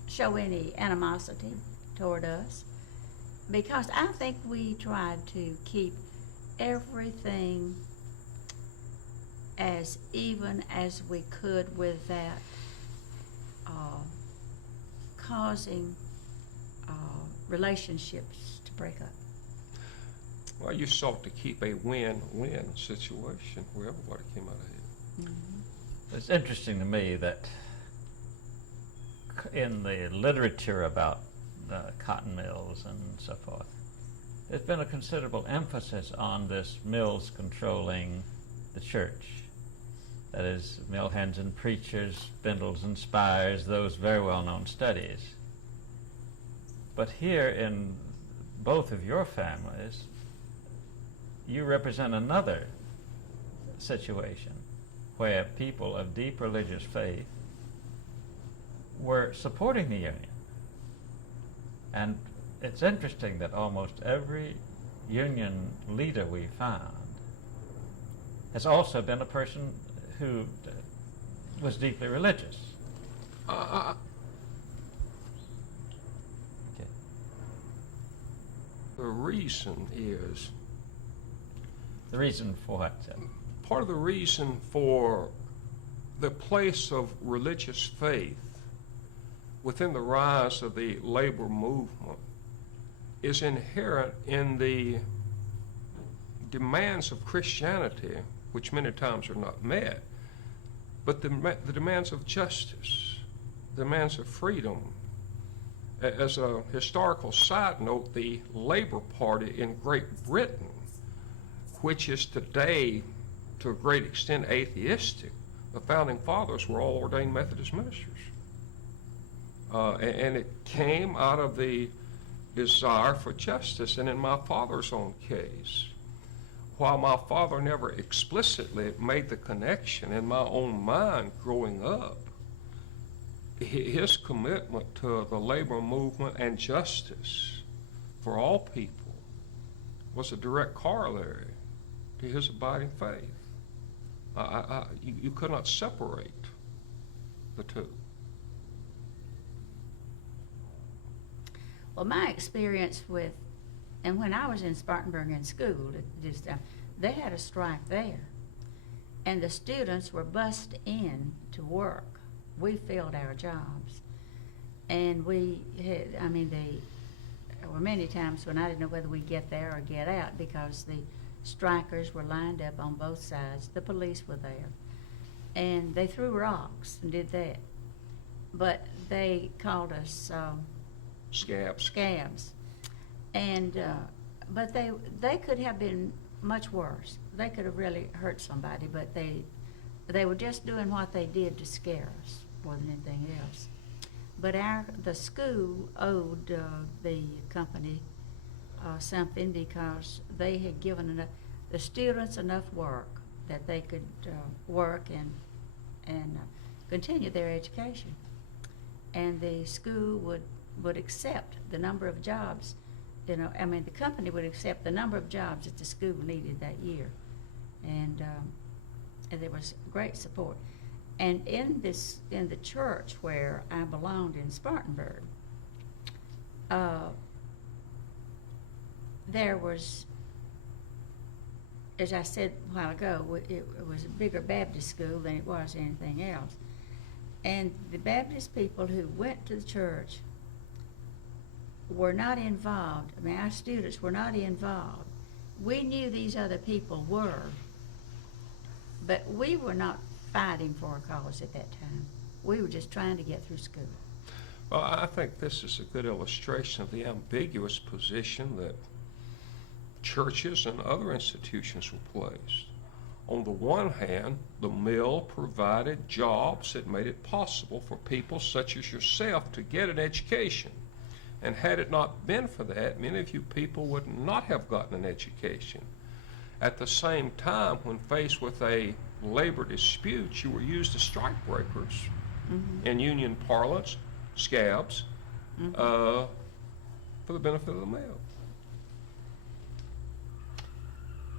show any animosity toward us, because I think we tried to keep everything as even as we could without causing relationships to break up. Well, you sought to keep a win-win situation where everybody came out ahead. Mm-hmm. It's interesting to me that in the literature about cotton mills and so forth, there's been a considerable emphasis on this mills controlling the church. That is, mill hands and preachers, spindles and spires, those very well-known studies. But here in both of your families, you represent another situation where people of deep religious faith were supporting the union. And it's interesting that almost every union leader we found has also been a person who was deeply religious. Okay. The reason is... The reason for what? Part of the reason for the place of religious faith within the rise of the labor movement is inherent in the demands of Christianity, which many times are not met, but the demands of justice, the demands of freedom. As a historical side note, the Labor Party in Great Britain, which is today to a great extent atheistic, the founding fathers were all ordained Methodist ministers. And it came out of the desire for justice. And in my father's own case, while my father never explicitly made the connection in my own mind growing up, his commitment to the labor movement and justice for all people was a direct corollary to his abiding faith. You could not separate the two. Well, my experience with, and when I was in Spartanburg in school at this time, they had a strike there. And the students were bussed in to work. We filled our jobs. And we had, there were many times when I didn't know whether we'd get there or get out because the strikers were lined up on both sides. The police were there. And they threw rocks and did that. But they called us scabs. And but they could have been much worse. They could have really hurt somebody, but they were just doing what they did to scare us more than anything else. But the school owed the company something because they had given the students enough work that they could work and continue their education. And the school would accept the number of jobs, the company would accept the number of jobs that the school needed that year. And there was great support. And in the church where I belonged in Spartanburg, there was, as I said a while ago, it was a bigger Baptist school than it was anything else. And the Baptist people who went to the church were not involved. Our students were not involved. We knew these other people were, but we were not fighting for a cause at that time. We were just trying to get through school. Well, I think this is a good illustration of the ambiguous position that churches and other institutions were placed. On the one hand, the mill provided jobs that made it possible for people such as yourself to get an education. And had it not been for that, many of you people would not have gotten an education. At the same time, when faced with a labor dispute, you were used as strike breakers, in union parlance, scabs, for the benefit of the mill.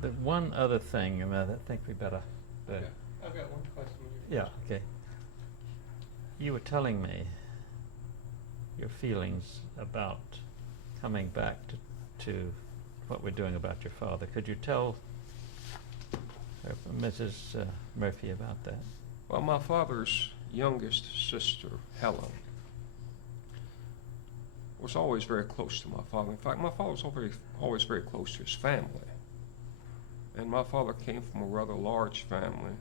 The one other thing, I think we better. Okay. I've got one question. Yeah, okay. You were telling me your feelings about coming back to what we're doing about your father. Could you tell Mrs. Murphy about that? Well, my father's youngest sister, Helen, was always very close to my father. In fact, my father was always very close to his family. And my father came from a rather large family.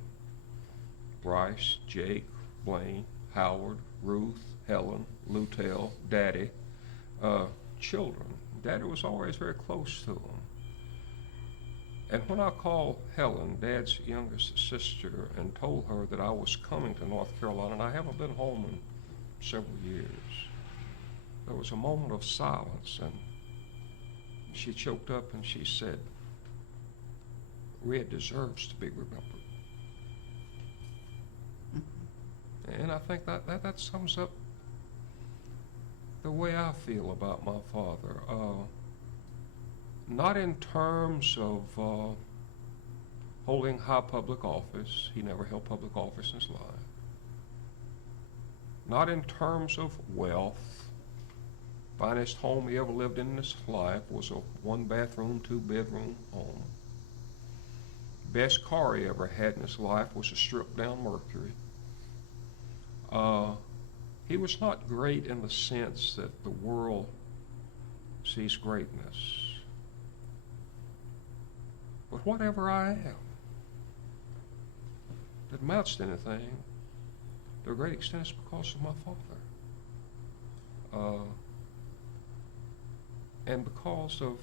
Bryce, Jake, Blaine, Howard, Ruth, Helen, Lutel, Daddy, children. Daddy was always very close to them. And when I called Helen, Dad's youngest sister, and told her that I was coming to North Carolina, and I haven't been home in several years, there was a moment of silence, and she choked up and she said, "Red deserves to be remembered." And I think that sums up the way I feel about my father. Not in terms of holding high public office. He never held public office in his life. Not in terms of wealth. Finest home he ever lived in his life was a 1-bathroom, 2-bedroom home. Best car he ever had in his life was a stripped-down Mercury. He was not great in the sense that the world sees greatness. But whatever I am that amounts to anything, to a great extent, is because of my father. And because of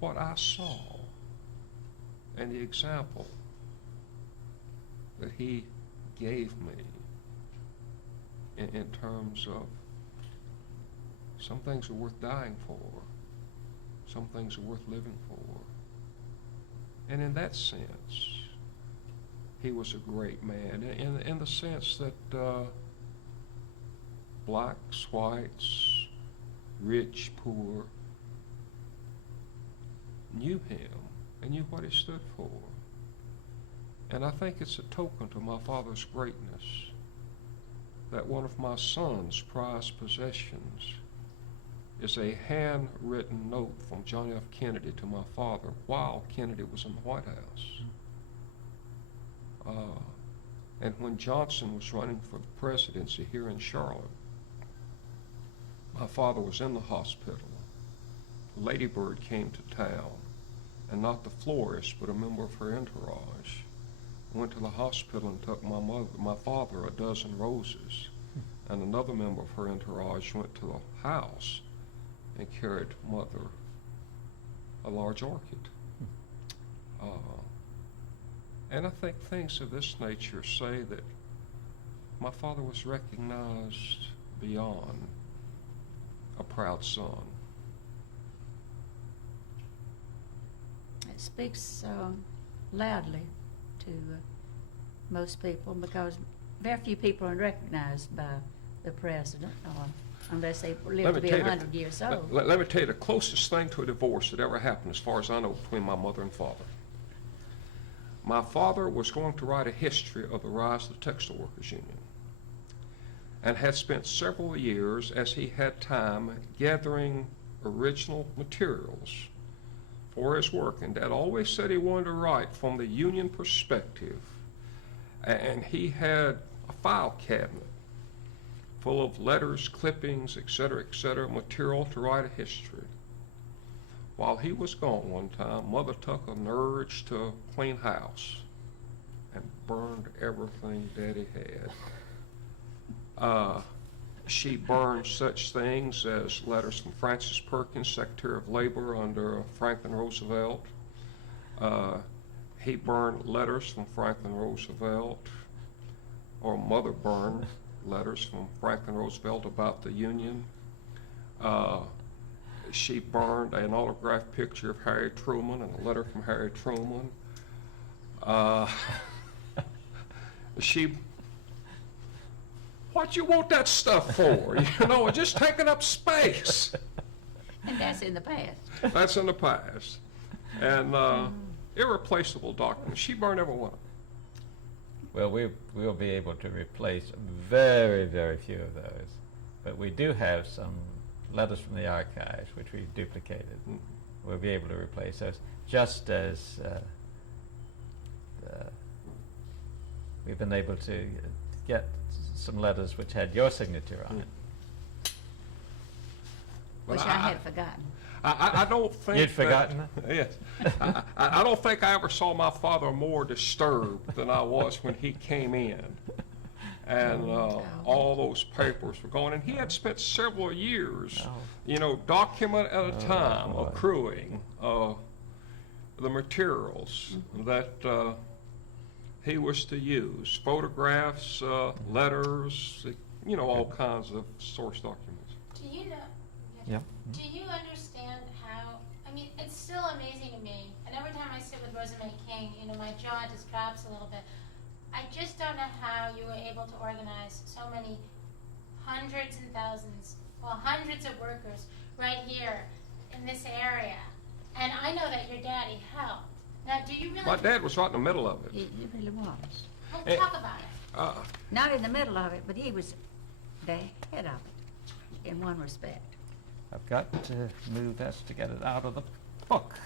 what I saw and the example that he gave me in terms of some things are worth dying for, some things are worth living for, And in that sense, he was a great man, in the sense that blacks, whites, rich, poor, knew him and knew what he stood for. And I think it's a token to my father's greatness that one of my son's prized possessions is a handwritten note from John F. Kennedy to my father while Kennedy was in the White House. And when Johnson was running for the presidency here in Charlotte, my father was in the hospital. Lady Bird came to town, and not the florist, but a member of her entourage, went to the hospital and took my father a dozen roses, and another member of her entourage went to the house and carried Mother a large orchid. And I think things of this nature say that my father was recognized beyond a proud son. It speaks loudly to most people, because very few people are recognized by the president, unless they live to be 100 years old. Let me tell you the closest thing to a divorce that ever happened, as far as I know, between my mother and father. My father was going to write a history of the rise of the Textile Workers Union, and had spent several years, as he had time, gathering original materials for his work. And Dad always said he wanted to write from the union perspective, and he had a file cabinet full of letters, clippings, etc., material to write a history. While he was gone one time, Mother took an urge to clean house and burned everything Daddy had. She burned such things as letters from Francis Perkins, Secretary of Labor under Franklin Roosevelt. He burned letters from Franklin Roosevelt, or Mother burned letters from Franklin Roosevelt about the Union. She burned an autographed picture of Harry Truman and a letter from Harry Truman. What you want that stuff for? You know, just taking up space. And that's in the past. That's in the past. And irreplaceable documents. She burned every one of them. Well, we'll be able to replace very, very few of those. But we do have some letters from the archives, which we've duplicated. We'll be able to replace those, just as we've been able to get some letters which had your signature on it. Which I had forgotten. I don't think You'd forgotten it? Yes. I don't think I ever saw my father more disturbed than I was when he came in. And all those papers were gone. And he had spent several years, you know, document at a time, accruing the materials that he was to use. Photographs, letters, you know, all kinds of source documents. Do you know? Yeah. Do you understand how? I mean, it's still amazing to me. And every time I sit with Rosa May King, you know, my jaw just drops a little bit. I just don't know how you were able to organize so many hundreds and thousands, well, hundreds of workers right here in this area. And I know that your daddy helped. Now, do you really? My dad was right in the middle of it. It really was. Well, talk about it. Not in the middle of it, but he was the head of it, in one respect. I've got to move this to get it out of the book.